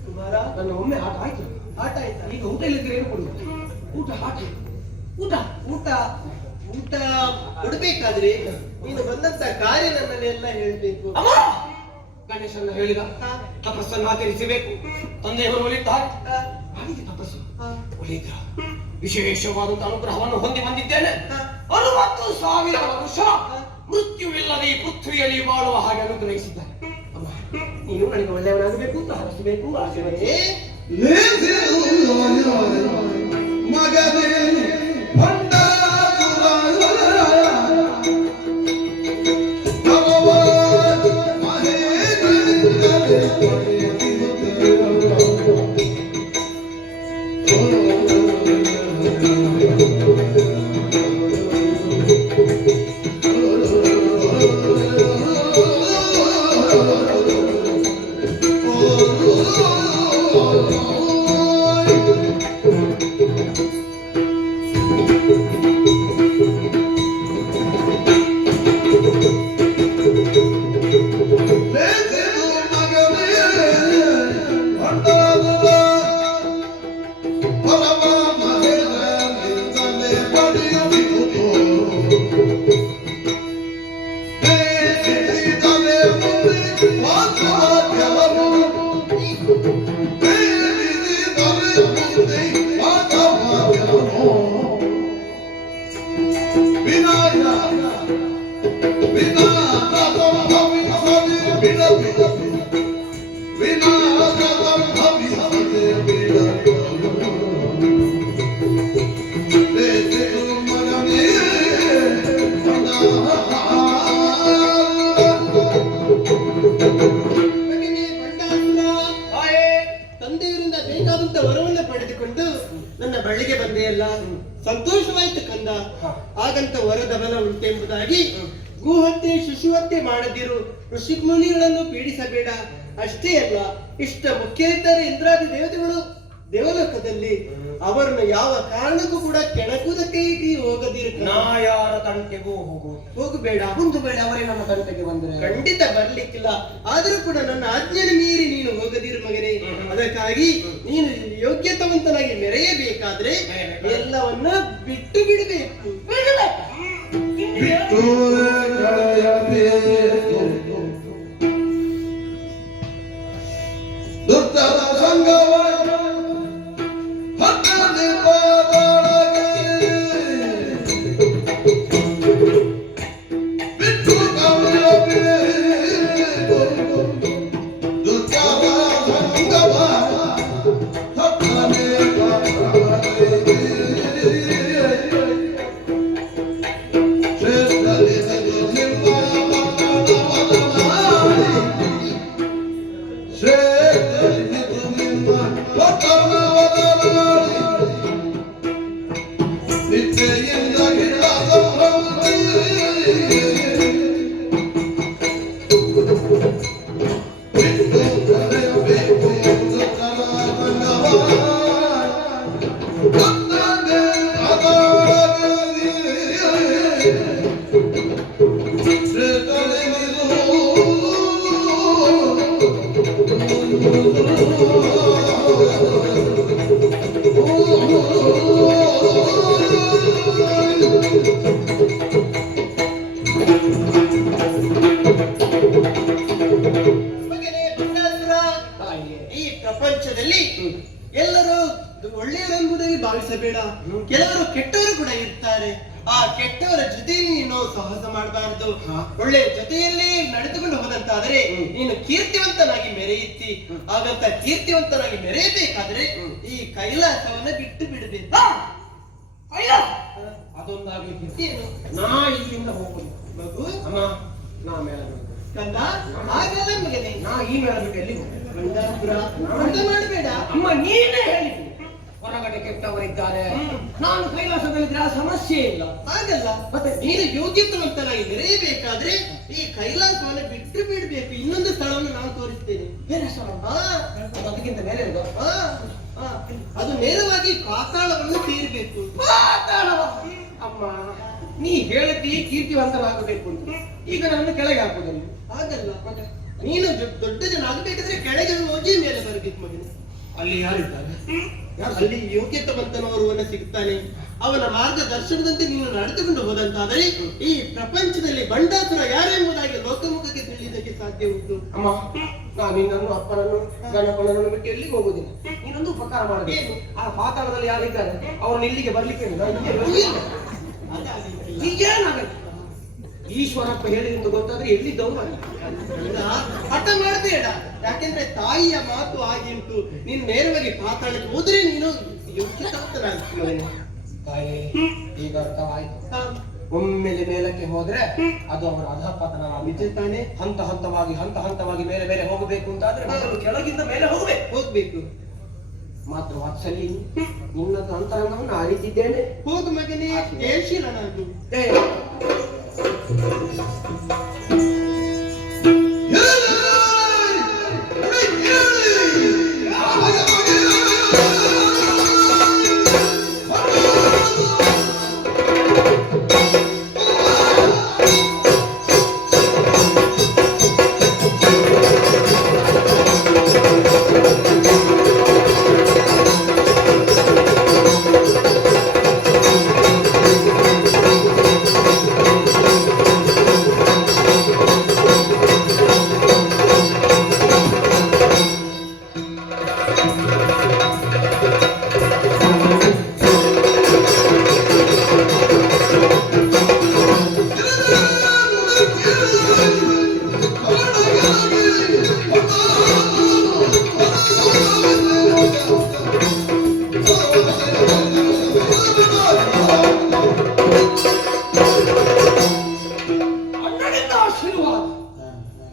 ಕುಮಾರ, ನನ್ನ ಒಮ್ಮೆ ಆಟ ಆಯ್ತು. ಆಟ ಆಯ್ತಾ? ಈಗ ಊಟ ಇಲ್ಲದ್ರೆ ಏನು ಕೊಡುದು? ಊಟ ಆಟ ಊಟ ಊಟ ಊಟ ಕೊಡ್ಬೇಕಾದ್ರೆ ನೀನು ಬಂದಂತ ಕಾರ್ಯ ನನ್ನನ್ನೆಲ್ಲ ಹೇಳ್ಬೇಕು. ಅಮ್ಮ ಗಣೇಶನ್ನ ಹೇಳಿದ ತಪಸ್ಸನ್ನು ಆಚರಿಸಬೇಕು. ತಂದೆಯವರು ಒಲಿದ್ದಾರೆ. ಹಾಗೆ ತಪಸ್ಸು ಒಲಿದ ವಿಶೇಷವಾದಂತ ಅನುಗ್ರಹವನ್ನು ಹೊಂದಿ ಬಂದಿದ್ದೇನೆ. 60,000 ವರ್ಷ ಮೃತ್ಯುವಿಲ್ಲದೆ ಈ ಪೃಥ್ವಿಯಲ್ಲಿ ಬಾಳುವ ಹಾಗೆ ಅನುಗ್ರಹಿಸಿದ್ದಾರೆ. ಅಮ್ಮ ನೀನು ನನಗೆ ಒಳ್ಳೆಯವನಾಗಬೇಕು ಅಂತ ಹರಸಬೇಕು. ಆಶೀರ್ವದಿಸಿ. ತಂದೆಯವರಿಂದ ಬೇಕಾದಂತ ವರವನ್ನ ಪಡೆದುಕೊಂಡು ನನ್ನ ಬಳಿಗೆ ಬಂದೆಯಲ್ಲ, ಸಂತೋಷವಾಯ್ತು ಕಂದ. ಹಾಗಂತ ವರದ ಬಲ ಉಂಟೆಂಬುದಾಗಿ ಗೋಹತ್ಯೆ ಶಿಶುಹತ್ಯೆ ಮಾಡದಿರು, ಋಷಿ ಮುನಿಗಳನ್ನು ಪೀಡಿಸಬೇಡ. ಅಷ್ಟೇ ಅಲ್ಲ, ಇಷ್ಟ ಮುಖ್ಯರಿದ್ದಾರೆ ಇಂದ್ರಾದಿ ದೇವತೆಗಳು ದೇವಲೋಕದಲ್ಲಿ. ಅವರನ್ನು ಯಾವ ಕಾರಣಕ್ಕೂ ಕೂಡ ಕೆಣಕುವುದಕ್ಕೆ ಹೋಗದಿರು. ನಾ ಯಾರ ತಂಟೆಗೂ ಹೋಗಬೇಡ. ಒಂದು ವೇಳೆ ಅವರೇ ನಮ್ಮ ತಂಟೆಗೆ ಬಂದ್ರೆ ಖಂಡಿತ ಬರ್ಲಿಕ್ಕಿಲ್ಲ. ಆದರೂ ಕೂಡ ನನ್ನ ಆಜ್ಞೆಯನ್ನು ಮೀರಿ ನೀನು ಹೋಗದಿರು ಮಗನೇ. ಅದಕ್ಕಾಗಿ ನೀನು ಯೋಗ್ಯತವಂತನಾಗಿ ಮೆರೆಯಬೇಕಾದ್ರೆ ಎಲ್ಲವನ್ನ ಬಿಟ್ಟು ಬಿಡಬೇಕು. ದುರ್ತರ ಸಂಗವ ಭಾವಿಸಬೇಡ. ಕೆಲವರು ಕೆಟ್ಟವರು ಕೂಡ ಇರ್ತಾರೆ. ಆ ಕೆಟ್ಟವರ ಜೊತೆಯಲ್ಲಿ ನೀನು ಸಾಹಸ ಮಾಡಬಾರದು. ಒಳ್ಳೆ ಜೊತೆಯಲ್ಲಿ ನಡೆದುಕೊಂಡು ಹೋದಂತಾದರೆ ನೀನು ಕೀರ್ತಿವಂತನಾಗಿ ಮೆರೆಯುತ್ತಿ. ಹಾಗಂತ ಕೀರ್ತಿವಂತನಾಗಿ ಮೆರೆಯಬೇಕಾದ್ರೆ ಈ ಕೈಲಾಸವನ್ನ ಬಿಟ್ಟು ಬಿಡಬೇಕು. ಅದೊಂದಾಗ್ಲಿಕ್ಕೆ ನಾ ಇಲ್ಲಿಂದ ಹೋಗುದು ಮಗು. ಅಮ್ಮ, ನಾ ಮೇಲೆ ಕಂದ ಹಾಗಲ್ಲ ಮಗನೇ, ನಾ ಈ ಮೇಲೆ ಬಿಟ್ಟು ಎಲ್ಲಿ ಮಾಡಬೇಡ. ಅಮ್ಮ ನೀನೇ ಹೇಳಿದ್ದು ಹೊರಗಡೆ ಕೆಟ್ಟವರಿದ್ದಾರೆ, ನಾನು ಕೈಲಾಸದಲ್ಲಿದ್ರೆ ಆ ಸಮಸ್ಯೆ ಇಲ್ಲ. ಹಾಗಲ್ಲ, ಮತ್ತೆ ನೀನು ಯೋಗ್ಯತವಂತನಾಗಿ ಮೆರೆಯಬೇಕಾದ್ರೆ ಈ ಕೈಲಾಸವನ್ನು ಬಿಟ್ಟು ಬಿಡಬೇಕು. ಇನ್ನೊಂದು ಸ್ಥಳವನ್ನು ನಾನು ತೋರಿಸ್ತೇನೆ. ಬೇರೆ ಸ್ಥಳ? ಅದಕ್ಕಿಂತ ಮೇಲೆ ಅದು ನೇರವಾಗಿ ಪಾತಾಳವನ್ನು ಸೇರಬೇಕು. ಅಮ್ಮ, ನೀ ಹೇಳ್ತಿ ಕೀರ್ತಿವಂತರಾಗಬೇಕು ಅಂತ, ಈಗ ನನ್ನ ಕೆಳಗೆ ಹಾಕುದಲ್ಲ. ಹಾಗಲ್ಲ, ನೀನು ದೊಡ್ಡ ಜನ ಆಗಬೇಕಾದ್ರೆ ಕೆಳಗೆ ಹೋಗಿ ಮೇಲೆ ಬರಬೇಕು ಮಗನ. ಅಲ್ಲಿ ಯಾರಿದ್ದಾರೆ? ಅಲ್ಲಿ ಯೋಗ್ಯತವಂತನವರುವನ್ನ ಸಿಗ್ತಾನೆ. ಅವನ ಮಾರ್ಗದರ್ಶನದಂತೆ ನೀನು ನಡೆದುಕೊಂಡು ಹೋದಂತಾದರೆ ಈ ಪ್ರಪಂಚದಲ್ಲಿ ಬಂಡಾಸುರ ಯಾರೆಂಬುದಾಗಿ ಲೋಕಮುಖಕ್ಕೆ ತಿಳಿಯುವುದಕ್ಕೆ ಸಾಧ್ಯ ಉಂಟು. ಅಮ್ಮ, ನಾನು ನಿನ್ನನ್ನು ಅಪ್ಪನನ್ನು ಗಣಪನನ್ನು ಬಿಟ್ಟು ಎಲ್ಲಿಗೆ ಹೋಗುದಿಲ್ಲ. ನೀನೊಂದು ಉಪಕಾರ ಮಾಡಬೇಕು. ಆ ಪಾತಾಳದಲ್ಲಿ ಯಾರಿದ್ದಾರೆ ಅವ್ರನ್ನ ಇಲ್ಲಿಗೆ ಬರ್ಲಿಕ್ಕೆ ಈಗೇನಾಗಲ್ಲ. ಈಶ್ವರಪ್ಪ ಹೇಳಿದಂತ ಗೊತ್ತಾದ್ರೆ ಎಲ್ಲಿದ್ದವ್ರು ಹಠ ಮಾಡಬೇಡ. ಯಾಕೆಂದ್ರೆ ತಾಯಿಯ ಮಾತು ಆಗಿಂಟು. ನೀನು ನೇರವಾಗಿ ಪಾತಾಳಕ್ಕೆ ಹೋದ್ರೆ ನೀನು ಯೋಗ್ಯತವಂತನಾಗ್ತೀವಿ. ತಾಯಿ, ಈಗ ಅರ್ಥವಾಯ್ತು. ಒಮ್ಮೆಲೆ ಮೇಲಕ್ಕೆ ಹೋದ್ರೆ ಅದು ಅವರ ಅಧಪತನ ತಾನೆ. ಹಂತ ಹಂತವಾಗಿ ಮೇಲೆ ಮೇಲೆ ಹೋಗಬೇಕು ಅಂತ ಆದ್ರೆ ಮೊದಲು ಕೆಳಗಿಂದ ಮೇಲೆ ಹೋಗ್ಬೇಕು. ಮಾತ್ರ ವಾತ್ಸಲ್ಯ, ನಿನ್ನದು ಅಂತರಂಗವನ್ನು ಅರಿತಿದ್ದೇನೆ. ಹೋಗು ಮಗನೇ, ಜಯಶೀಲನಾಗು.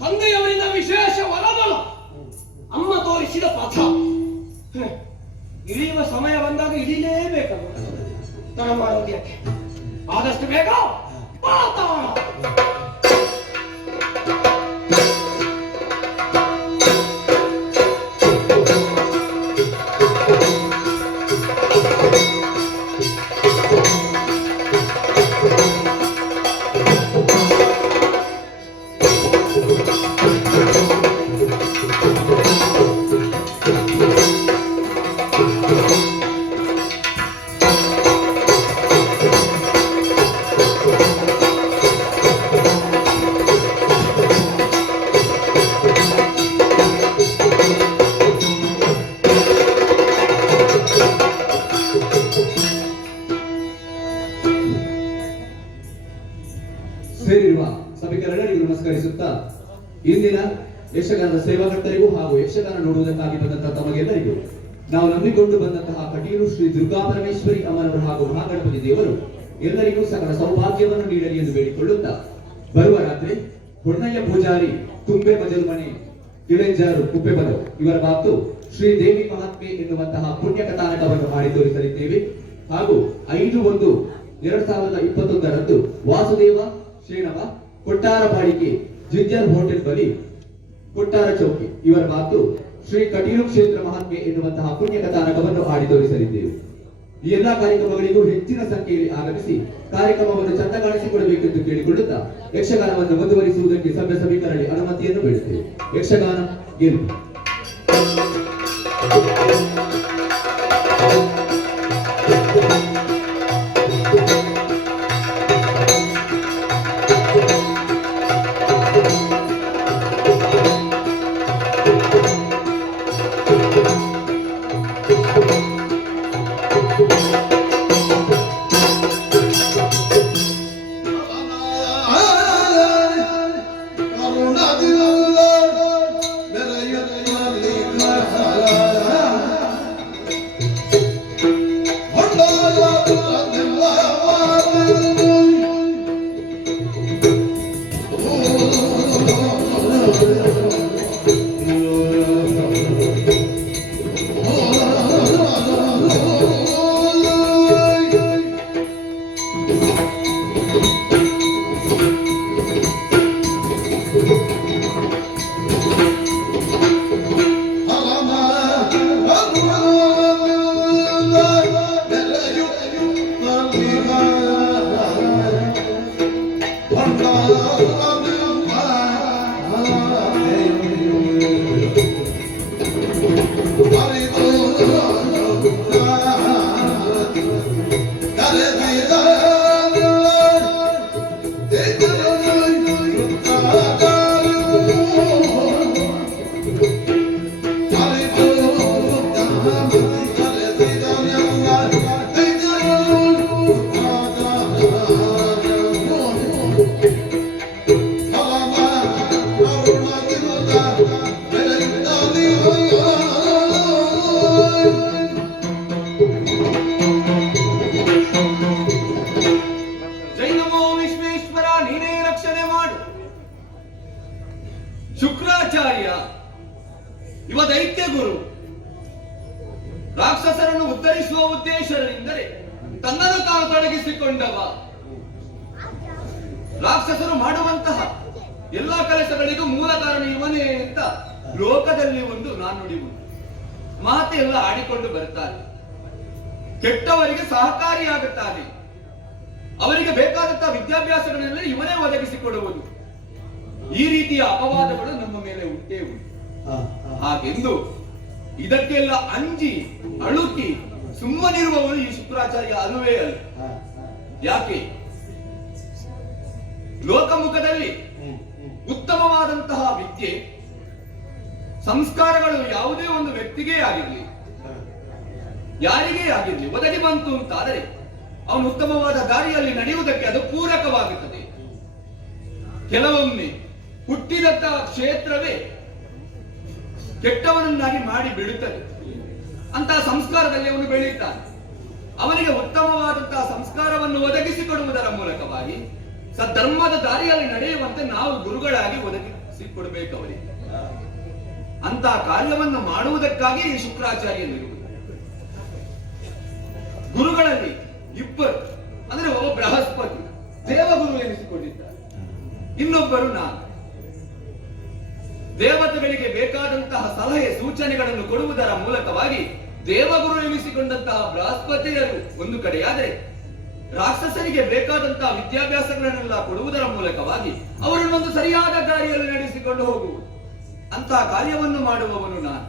ತಂದೆಯವರಿಂದ ವಿಶೇಷ ವರಬಲ, ಅಮ್ಮ ತೋರಿಸಿದ ಪಥ. ಇಳಿಯುವ ಸಮಯ ಬಂದಾಗ ಇಳಿಲೇಬೇಕಲ್ಲ. ತಡ ಮಾಡೋದ್ಯಾಕೆ? ಆದಷ್ಟು ಬೇಗ ಪಾತಾಳ. ಸೇರಿರುವ ಸಭಿಕರೆಲ್ಲರಿಗೂ ನಮಸ್ಕರಿಸುತ್ತಾ ಇಂದಿನ ಯಕ್ಷಗಾನದ ಸೇವಾಕರ್ತರಿಗೂ ಹಾಗೂ ಯಕ್ಷಗಾನ ನೋಡುವುದಕ್ಕಾಗಿ ಬಂದಂತಹ ತಮಗೆಲ್ಲರಿಗೂ ನಾವು ನಂಬಿಕೊಂಡು ಬಂದಂತಹ ಕಟೀಲು ಶ್ರೀ ದುರ್ಗಾ ಪರಮೇಶ್ವರಿ ಅಮ್ಮನವರು ಹಾಗೂ ಮಹಾಗಣಪತಿ ದೇವರು ಎಲ್ಲರಿಗೂ ಸಕಲ ಸೌಭಾಗ್ಯವನ್ನು ನೀಡಲಿ ಎಂದು ಬೇಡಿಕೊಳ್ಳುತ್ತಾ, ಬರುವ ರಾತ್ರಿ ಹೊನ್ನಯ್ಯ ಪೂಜಾರಿ ತುಂಬೆ ಬಜಲ್ಮನೆ ಇಳೆಂಜಾರು ಕುಪ್ಪೆಬದ ಇವರ ಮಾತು ಶ್ರೀ ದೇವಿ ಮಹಾತ್ಮೆ ಎನ್ನುವಂತಹ ಪುಣ್ಯ ಕಥಾನಕವನ್ನು ಮಾಡಿ ತೋರಿಸಲಿದ್ದೇವೆ. ಹಾಗೂ 5/1/2021 ವಾಸುದೇವ ಶ್ರೀಣವ ಕೊಟ್ಟಾರ ಬಾಡಿಗೆ ಜಿಂಜರ್ ಹೋಟೆಲ್ ಬಳಿ ಕೊಟ್ಟಾರ ಚೌಕಿ ಇವರ ಮಾತು ಶ್ರೀ ಕಟೀಲು ಕ್ಷೇತ್ರ ಮಹಾತ್ಮೆ ಎನ್ನುವಂತಹ ಪುಣ್ಯ ಕಥಾನಕವನ್ನು ಆಡಿ ತೋರಿಸಲಿದ್ದೇವೆ. ಈ ಎಲ್ಲಾ ಕಾರ್ಯಕ್ರಮಗಳಿಗೂ ಹೆಚ್ಚಿನ ಸಂಖ್ಯೆಯಲ್ಲಿ ಆಗಮಿಸಿ ಕಾರ್ಯಕ್ರಮವನ್ನು ಚಂದ ಕಾಣಿಸಿಕೊಡಬೇಕೆಂದು ಕೇಳಿಕೊಳ್ಳುತ್ತಾ ಯಕ್ಷಗಾನವನ್ನು ಮುಂದುವರಿಸುವುದಕ್ಕೆ ಸಭ್ಯ ಸಭಿಕರಲ್ಲಿ ಅನುಮತಿಯನ್ನು ಬೇಡುತ್ತೇವೆ. ಯಕ್ಷಗಾನ ಗೆಲುವು. Thank you. ಜೈನಮೋ ವಿಶ್ವೇಶ್ವರ ನೀನೇ ರಕ್ಷಣೆ ಮಾಡು. ಶುಕ್ರಾಚಾರ್ಯ ಇವ ದೈತ್ಯ ಗುರು ರಾಕ್ಷಸರನ್ನು ಉದ್ಧರಿಸುವ ಉದ್ದೇಶದಿಂದಲೇ ತನ್ನನ್ನು ತಾನು ತೊಡಗಿಸಿಕೊಂಡವ. ರಾಕ್ಷಸರು ಮಾಡುವಂತಹ ಎಲ್ಲಾ ಕೆಲಸಗಳಿಗೂ ಮೂಲ ಕಾರಣ ಇವನೇ ಅಂತ ಲೋಕದಲ್ಲಿ ಒಂದು ನಾನುಡಿ ಉಂಟು. ಮಾತೆಲ್ಲ ಆಡಿಕೊಂಡು ಬರ್ತಾರೆ. ಕೆಟ್ಟವರಿಗೆ ಸಹಕಾರಿಯಾಗುತ್ತಾನೆ. ಅವರಿಗೆ ಬೇಕಾದಂತಹ ವಿದ್ಯಾಭ್ಯಾಸಗಳನ್ನೆಲ್ಲ ಇವನೇ ಒದಗಿಸಿಕೊಡುವುದು. ಈ ರೀತಿಯ ಅಪವಾದಗಳು ನಮ್ಮ ಮೇಲೆ ಉಂಟೇ ಉಂಟು. ಹಾಗೆಂದು ಇದಕ್ಕೆಲ್ಲ ಅಂಜಿ ಅಳುಕಿ ಸುಮ್ಮನಿರುವವನು ಈ ಶುಕ್ರಾಚಾರ್ಯ ಅಲ್ಲವೇ ಅಲ್ಲ. ಯಾಕೆ ಲೋಕಮುಖದಲ್ಲಿ ಉತ್ತಮವಾದಂತಹ ವಿದ್ಯೆ ಸಂಸ್ಕಾರಗಳು ಯಾವುದೇ ಒಂದು ವ್ಯಕ್ತಿಗೇ ಆಗಿರಲಿ ಯಾರಿಗೇ ಆಗಿರಲಿ ಒದಗಿ ಬಂತು ಅಂತಾದರೆ ಅವನು ಉತ್ತಮವಾದ ದಾರಿಯಲ್ಲಿ ನಡೆಯುವುದಕ್ಕೆ ಅದು ಪೂರಕವಾಗುತ್ತದೆ. ಕೆಲವೊಮ್ಮೆ ಹುಟ್ಟಿದಂತಹ ಕ್ಷೇತ್ರವೇ ಕೆಟ್ಟವನನ್ನಾಗಿ ಮಾಡಿ ಬಿಡುತ್ತದೆ. ಅಂತಹ ಸಂಸ್ಕಾರದಲ್ಲಿ ಅವನು ಬೆಳೆಯುತ್ತಾನೆ. ಅವನಿಗೆ ಉತ್ತಮವಾದಂತಹ ಸಂಸ್ಕಾರವನ್ನು ಒದಗಿಸಿಕೊಡುವುದರ ಮೂಲಕವಾಗಿ ಸದ್ಧರ್ಮದ ದಾರಿಯಲ್ಲಿ ನಡೆಯುವಂತೆ ನಾವು ಗುರುಗಳಾಗಿ ಒದಗಿಸಿಕೊಡಬೇಕು ಅವರಿಗೆ. ಅಂತಹ ಕಾರ್ಯವನ್ನು ಮಾಡುವುದಕ್ಕಾಗಿ ಈ ಶುಕ್ರಾಚಾರ್ಯನಿರುವುದು. ಗುರುಗಳಲ್ಲಿ ಇಬ್ಬರು ಅಂದ್ರೆ ಒಬ್ಬ ಬೃಹಸ್ಪತಿ ದೇವಗುರು ಎನಿಸಿಕೊಂಡಿದ್ದಾರೆ, ಇನ್ನೊಬ್ಬರು ನಾನು. ದೇವತೆಗಳಿಗೆ ಬೇಕಾದಂತಹ ಸಲಹೆ ಸೂಚನೆಗಳನ್ನು ಕೊಡುವುದರ ಮೂಲಕವಾಗಿ ದೇವಗುರು ಎನಿಸಿಕೊಂಡಂತಹ ಬೃಹಸ್ಪತಿಯರು ಒಂದು ಕಡೆಯಾದರೆ, ರಾಕ್ಷಸರಿಗೆ ಬೇಕಾದಂತಹ ವಿದ್ಯಾಭ್ಯಾಸಗಳನ್ನೆಲ್ಲ ಕೊಡುವುದರ ಮೂಲಕವಾಗಿ ಅವರನ್ನೊಂದು ಸರಿಯಾದ ದಾರಿಯಲ್ಲಿ ನಡೆಸಿಕೊಂಡು ಹೋಗುವುದು. ಅಂತಹ ಕಾರ್ಯವನ್ನು ಮಾಡುವವನು ನಾನು.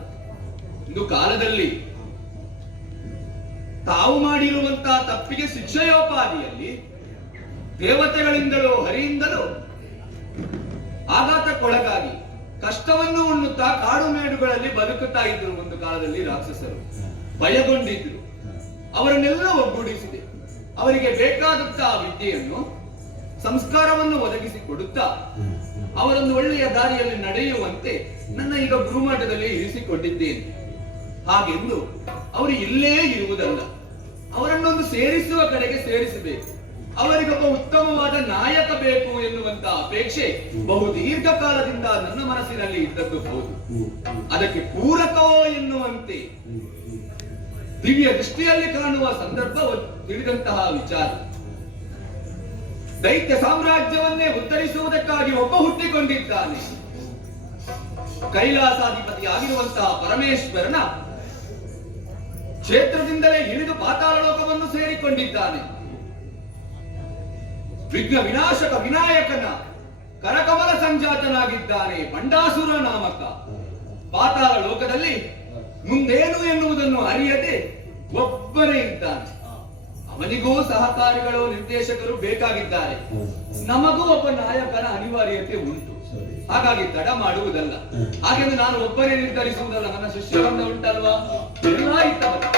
ಒಂದು ಕಾಲದಲ್ಲಿ ತಾವು ಮಾಡಿರುವಂತಹ ತಪ್ಪಿಗೆ ಶಿಕ್ಷೆಯೋಪಾದಿಯಲ್ಲಿ ದೇವತೆಗಳಿಂದಲೋ ಹರಿಯಿಂದಲೋ ಆಘಾತಕ್ಕೊಳಗಾಗಿ ಕಷ್ಟವನ್ನು ಉಣ್ಣುತ್ತಾ ಕಾಡು ಮೇಡುಗಳಲ್ಲಿ ಬದುಕುತ್ತಾ ಇದ್ರು. ಒಂದು ಕಾಲದಲ್ಲಿ ರಾಕ್ಷಸರು ಭಯಗೊಂಡಿದ್ರು. ಅವರನ್ನೆಲ್ಲ ಒಗ್ಗೂಡಿಸಿದೆ. ಅವರಿಗೆ ಬೇಕಾದಂತಹ ವಿದ್ಯೆಯನ್ನು ಸಂಸ್ಕಾರವನ್ನು ಒದಗಿಸಿ ಕೊಡುತ್ತಾ ಅವರನ್ನು ಒಳ್ಳೆಯ ದಾರಿಯಲ್ಲಿ ನಡೆಯುವಂತೆ ನನ್ನ ಈಗ ಗುರುಮಠದಲ್ಲಿ ಇರಿಸಿಕೊಂಡಿದ್ದೇನೆ. ಹಾಗೆಂದು ಅವರು ಇಲ್ಲೇ ಇರುವುದಲ್ಲ, ಅವರನ್ನೊಂದು ಸೇರಿಸುವ ಕಡೆಗೆ ಸೇರಿಸಬೇಕು. ಅವರಿಗೊಬ್ಬ ಉತ್ತಮವಾದ ನಾಯಕ ಬೇಕು ಎನ್ನುವಂತ ಅಪೇಕ್ಷೆ ಬಹು ದೀರ್ಘಕಾಲದಿಂದ ನನ್ನ ಮನಸ್ಸಿನಲ್ಲಿ ಇದ್ದದ್ದು ಹೌದು. ಅದಕ್ಕೆ ಪೂರಕವೋ ಎನ್ನುವಂತೆ ದಿವ್ಯ ದೃಷ್ಟಿಯಲ್ಲಿ ಕಾಣುವ ಸಂದರ್ಭ ತಿಳಿದಂತಹ ವಿಚಾರ. ದೈತ್ಯ ಸಾಮ್ರಾಜ್ಯವನ್ನೇ ಉತ್ತರಿಸುವುದಕ್ಕಾಗಿ ಒಬ್ಬ ಹುಟ್ಟಿಕೊಂಡಿದ್ದಾನೆ. ಕೈಲಾಸಾಧಿಪತಿಯಾಗಿರುವಂತಹ ಪರಮೇಶ್ವರನ ಕ್ಷೇತ್ರದಿಂದಲೇ ಇಳಿದು ಪಾತಾಳ ಲೋಕವನ್ನು ಸೇರಿಕೊಂಡಿದ್ದಾನೆ. ವಿಘ್ನ ವಿನಾಶಕ ವಿನಾಯಕನ ಕರಕಮಲ ಸಂಜಾತನಾಗಿದ್ದಾನೆ. ಬಂಡಾಸುರ ನಾಮಕ ಪಾತಾಳ ಲೋಕದಲ್ಲಿ ಮುಂದೇನು ಎನ್ನುವುದನ್ನು ಅರಿಯದೆ ಒಬ್ಬನೇ ಇದ್ದಾನೆ. ಅವನಿಗೂ ಸಹಕಾರಿಗಳು ನಿರ್ದೇಶಕರು ಬೇಕಾಗಿದ್ದಾರೆ. ನಮಗೂ ಒಬ್ಬ ನಾಯಕನ ಅನಿವಾರ್ಯತೆ ಉಂಟು. ಹಾಗಾಗಿ ತಡ ಮಾಡುವುದಲ್ಲ. ಹಾಗೆಂದು ನಾನು ಒಬ್ಬನೇ ನಿರ್ಧರಿಸುವುದಲ್ಲ. ನನ್ನ ಶಿಷ್ಯವೃಂದ ಉಂಟಲ್ವಾ, ಎಲ್ಲ ಇದ್ದವರು.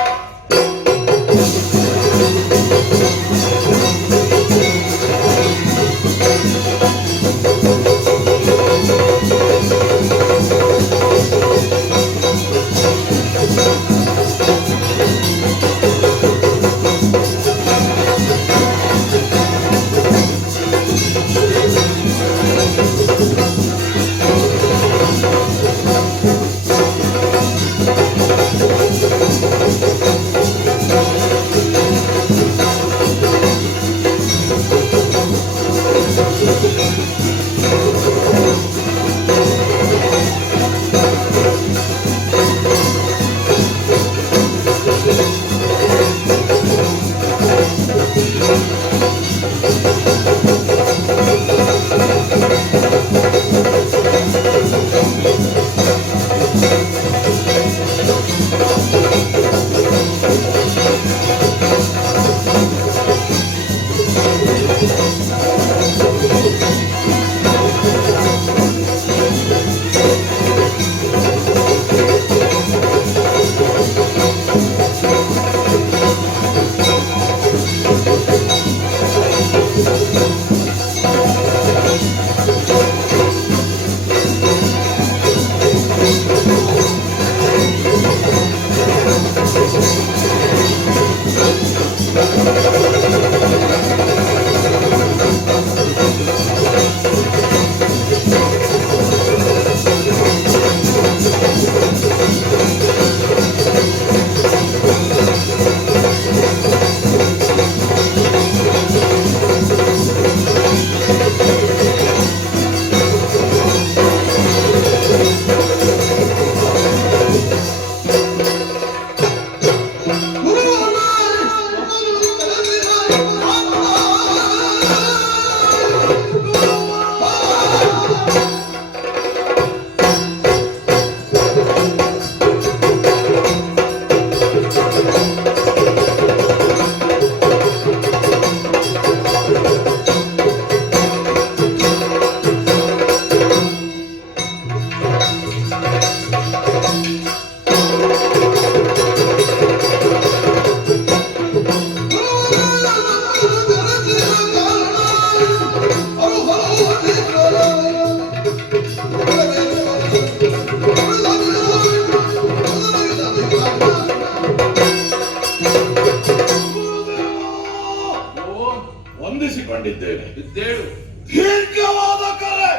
ವಂದಿಸಿಕೊಂಡಿದ್ದೇನೆ. ಇದ್ದೇಳು. ದೀರ್ಘವಾದ ಕರೆ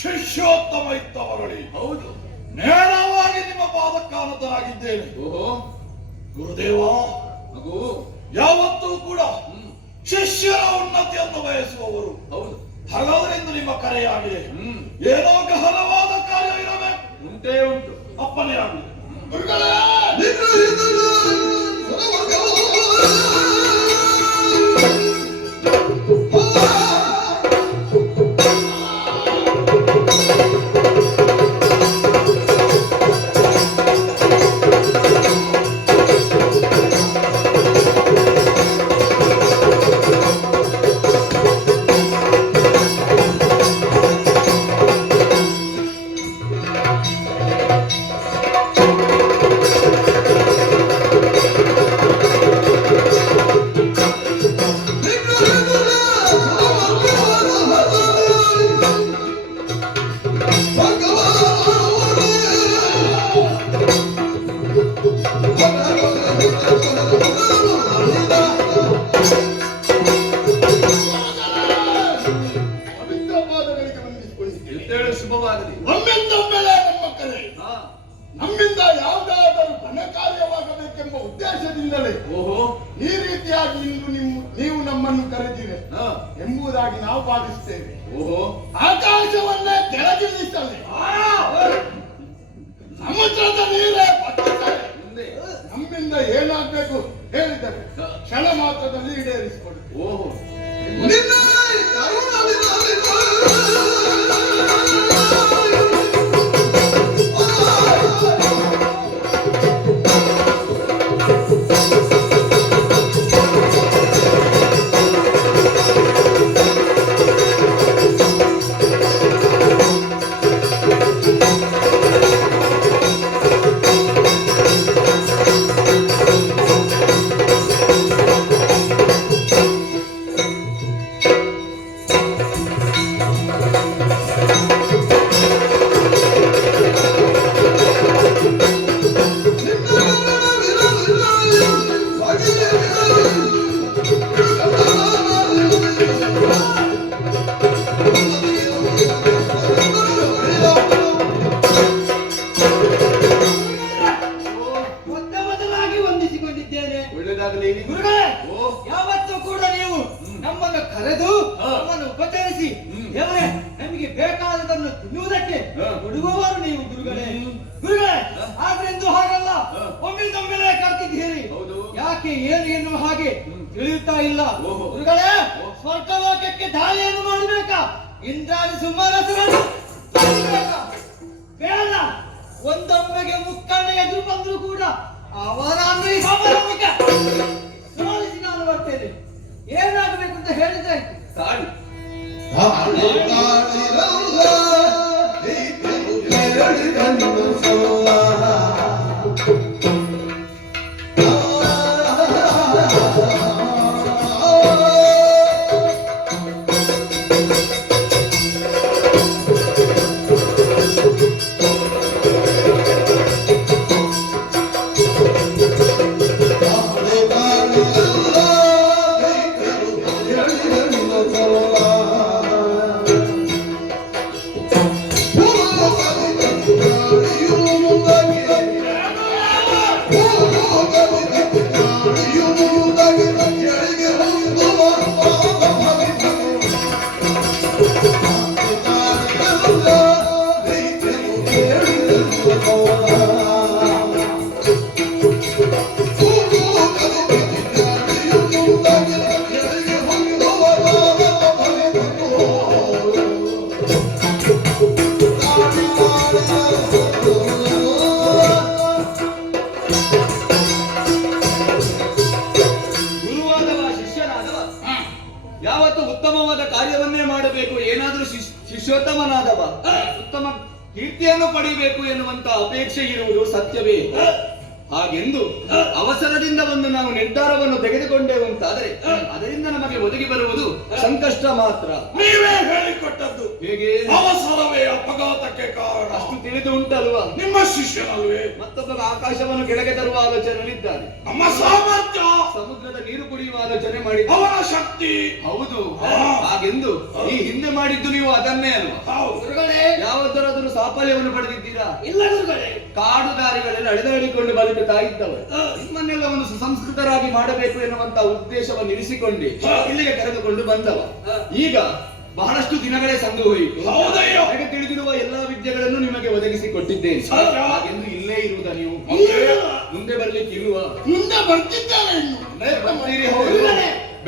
ಶಿಷ್ಯೋತ್ತಮ ಇತ್ತ ಮರಳಿ. ಹೌದು. ನೇರವಾಗಿ ನಿಮ್ಮ ಪಾದಕ್ಕಾನತನಾಗಿದ್ದೇನೆ. ಓಹೋ ಗುರುದೇವ, ಮಗು. ಯಾವತ್ತೂ ಕೂಡ ಶಿಷ್ಯರ ಉನ್ನತಿಯನ್ನು ಬಯಸುವವರು. ಹೌದು. ಹಾಗಾದ್ರೆ ಇಂದು ನಿಮ್ಮ ಕರೆಯಾಗಿದೆ. ಏನೋ ಗಹನವಾದ ಕಾರ್ಯ ಇರಬೇಕು. ಉಂಟೇ ಉಂಟು. ಅಪ್ಪನೇ ಆಗಲಿ. ಇದ್ದೇಳು. ಶುಭವಾಗಲಿ. ನಮ್ಮಿಂದೊಮ್ಮೆಲೆ ನಮ್ಮ ಕರೆ ನಮ್ಮಿಂದ ಯಾವುದಾದರೂ ಘನ ಕಾರ್ಯವಾಗಬೇಕೆಂಬ ಉದ್ದೇಶದಿಂದಲೇ ಓಹೋ ಈ ರೀತಿಯಾಗಿ ಇಂದು ನೀವು ನಮ್ಮನ್ನು ಕರೆದಿದೆ ಎಂಬುದಾಗಿ ನಾವು ಭಾವಿಸುತ್ತೇವೆ. ಓಹೋ ಆಕಾಶವನ್ನೇ ಕೆಳಗಿಳಿಸಲಿ, ಸಮುದ್ರದ ನೀರೇ ಬತ್ತುತ್ತದೆ. ಮುಂದೆ ನಮ್ಮಿಂದ ಏನಾಗಬೇಕು ಹೇಳಿದರೆ ಕ್ಷಣ ಮಾತ್ರದಲ್ಲಿ ಈಡೇರಿಸಿಕೊಡು. ಓಹೋ ಯಾವತ್ತೂ ಕೂಡ ನೀವು ನಮ್ಮನ್ನು ಕರೆದು ನಮ್ಮನ್ನು ಉಪಚರಿಸಿ ದೇವರೇ ನಮಗೆ ಬೇಕಾದದನ್ನು ತಿನ್ನುವುದಕ್ಕೆ ಕೊಡುವವರು ನೀವು ಗುರುಗಳೇ. ಗುರುಗಳೇ ಆದ್ರಿಂದ ಹಾಗಲ್ಲ, ಒಮ್ಮಿಂದೊಮ್ಮೆಲೆ ಕರ್ತಿದ್ದೀರಿ. ಯಾಕೆ ಏನು ಎನ್ನುವ ಹಾಗೆ ತಿಳಿಯುತ್ತಾ ಇಲ್ಲ. ಗುರುಗಳೇ ಸ್ವರ್ಗಲೋಕಕ್ಕೆ ದಾಳಿಯನ್ನು ಮಾಡಬೇಕಾ? ಇಂದ್ರಾಣಿ ಸುಮ್ಮನಸರನ್ನು ಬೇಡ. ಒಂದೊಮ್ಮೆಗೆ ಮುಕ್ಕಣ್ಣ ಎದುರು ಬಂದ್ರು ಕೂಡ ಅವರ ಸೋಲಿಸಿ ನಾನು ಬರ್ತೇನೆ. ಏನಾಗಬೇಕು ಅಂತ ಹೇಳಿದ್ರೆ ತಾಳಿ ಯಾವತ್ತು ಉತ್ತಮವಾದ ಕಾರ್ಯವನ್ನೇ ಮಾಡಬೇಕು, ಏನಾದ್ರೂ ಶಿಷ್ಯೋತ್ತಮನಾದವ ಉತ್ತಮ ಕೀರ್ತಿಯನ್ನು ಪಡಿಬೇಕು ಎನ್ನುವಂತ ಅಪೇಕ್ಷೆ ಇರುವುದು ಸತ್ಯವೇ. ಹಾಗೆಂದು ಅವಸರದಿಂದ ಒಂದು ನಾವು ನಿರ್ಧಾರವನ್ನು ತೆಗೆದುಕೊಂಡೇವು ಅಂತಾದರೆ ಅದರಿಂದ ನಮಗೆ ಒದಗಿ ಬರುವುದು ಸಂಕಷ್ಟ ಮಾತ್ರ. ನೀವೇ ಹೇಳಿಕೊಟ್ಟದ್ದು. ಹೇಗೆ? ಅವಸರವೇ ಅಪಘಾತಕ್ಕೆ ಕಾರಣ. ಅಷ್ಟು ತಿಳಿದು ಉಂಟಲ್ವಾ? ನಿಮ್ಮ ಶಿಷ್ಯನಲ್ವೇ? ಮತ್ತೊಬ್ಬ ಆಕಾಶವನ್ನು ಕೆಳಗೆ ತರುವ ಆಲೋಚನೆಯಲ್ಲಿದ್ದಾನೆ. ನಮ್ಮ ಸಾಮರ್ಥ್ಯ, ಸಮುದ್ರದ ನೀರು ಕುಡಿಯುವ ಆಲೋಚನೆ ಮಾಡಿದ ಅವನ ಶಕ್ತಿ. ಹೌದು. ಹಾಗೆಂದು ಈ ಹಿಂದೆ ಮಾಡಿದ್ದು ನೀವು ಅದನ್ನೇ ಅಲ್ವಾ? ಗುರುಗಳೇ, ಯಾವತ್ತರಾದರೂ ಸಾಫಲ್ಯವನ್ನು ಪಡೆದಿದ್ದೀರಾ? ಇಲ್ಲ ಗುರುಗಳೇ. ಕಾಡುದಾರಿಗಳಲ್ಲಿ ಅಳೆದಾಡಿಕೊಂಡು ಬದುಕುತ್ತಾ ಇದ್ದವರು ನಿಮ್ಮನ್ನೆಲ್ಲ ಒಂದು ಸುಸಂಸ್ಕೃತರಾಗಿ ಮಾಡಬೇಕು ಎನ್ನುವಂತ ಉದ್ದೇಶವನ್ನು ಇರಿಸಿಕೊಂಡು ಇಲ್ಲಿಗೆ ಕರೆದುಕೊಂಡು ಬಂದವ. ಈಗ ಬಹಳಷ್ಟು ದಿನಗಳೇ ಸಂದು ಹೋಯಿತು. ನನಗೆ ತಿಳಿದಿರುವ ಎಲ್ಲಾ ವಿದ್ಯೆಗಳನ್ನು ನಿಮಗೆ ಒದಗಿಸಿ ಕೊಟ್ಟಿದ್ದೇನೆ. ಹಾಗೆಂದು ಇಲ್ಲೇ ಇರುವುದ ನೀವು? ಮುಂದೆ ಬರ್ಲಿಕ್ಕೆ ಇರುವ? ಮುಂದೆ ಬರ್ತಿದ್ದಾರೆ ಇನ್ನು. ಬರ್ತೀರಿ? ಹೌದು.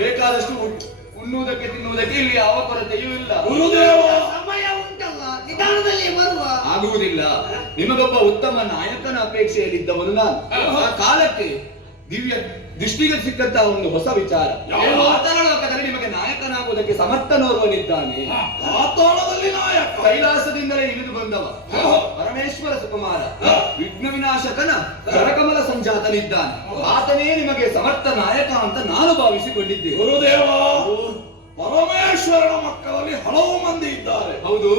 ಬೇಕಾದಷ್ಟು ಉಣ್ಣುವುದಕ್ಕೆ ತಿನ್ನುವುದಕ್ಕೆ ಇಲ್ಲಿ ಯಾವ ಕೊರತೆಯೂ ಇಲ್ಲ. ಗುರುದೇವ, ಸಮಯ ಉಂಟಲ್ಲ, ನಿಧಾನದಲ್ಲಿ ಬರುವ. ಆಗುವುದಿಲ್ಲ. ನಿಮಗೊಬ್ಬ ಉತ್ತಮ ನಾಯಕನ ಅಪೇಕ್ಷೆಯಲ್ಲಿದ್ದವನು ನಾನು. ಆ ಕಾಲಕ್ಕೆ ದಿವ್ಯ ದೃಷ್ಟಿಗೆ ಸಿಕ್ಕಂತ ಒಂದು ಹೊಸ ವಿಚಾರ. ಪಾತಾಳ ಲೋಕದಲ್ಲಿ ನಿಮಗೆ ನಾಯಕನಾಗುವುದಕ್ಕೆ ಸಮರ್ಥನೋರ್ವನಿದ್ದಾನೆ. ಪಾತಾಳದಲ್ಲಿ ನಾಯಕ? ಕೈಲಾಸದಿಂದಲೇ ಇಳಿದು ಬಂದವ ಪರಮೇಶ್ವರ ಸುಕುಮಾರ, ವಿಘ್ನ ವಿನಾಶಕನ ಕರಕಮಲ ಸಂಜಾತನಿದ್ದಾನೆ. ಆತನೇ ನಿಮಗೆ ಸಮರ್ಥ ನಾಯಕ ಅಂತ ನಾನು ಭಾವಿಸಿಕೊಂಡಿದ್ದೆ. ಗುರುದೇವ, ಪರಮೇಶ್ವರನ ಮಕ್ಕಳಲ್ಲಿ ಹಲವು ಮಂದಿ ಇದ್ದಾರೆ. ಹೌದು.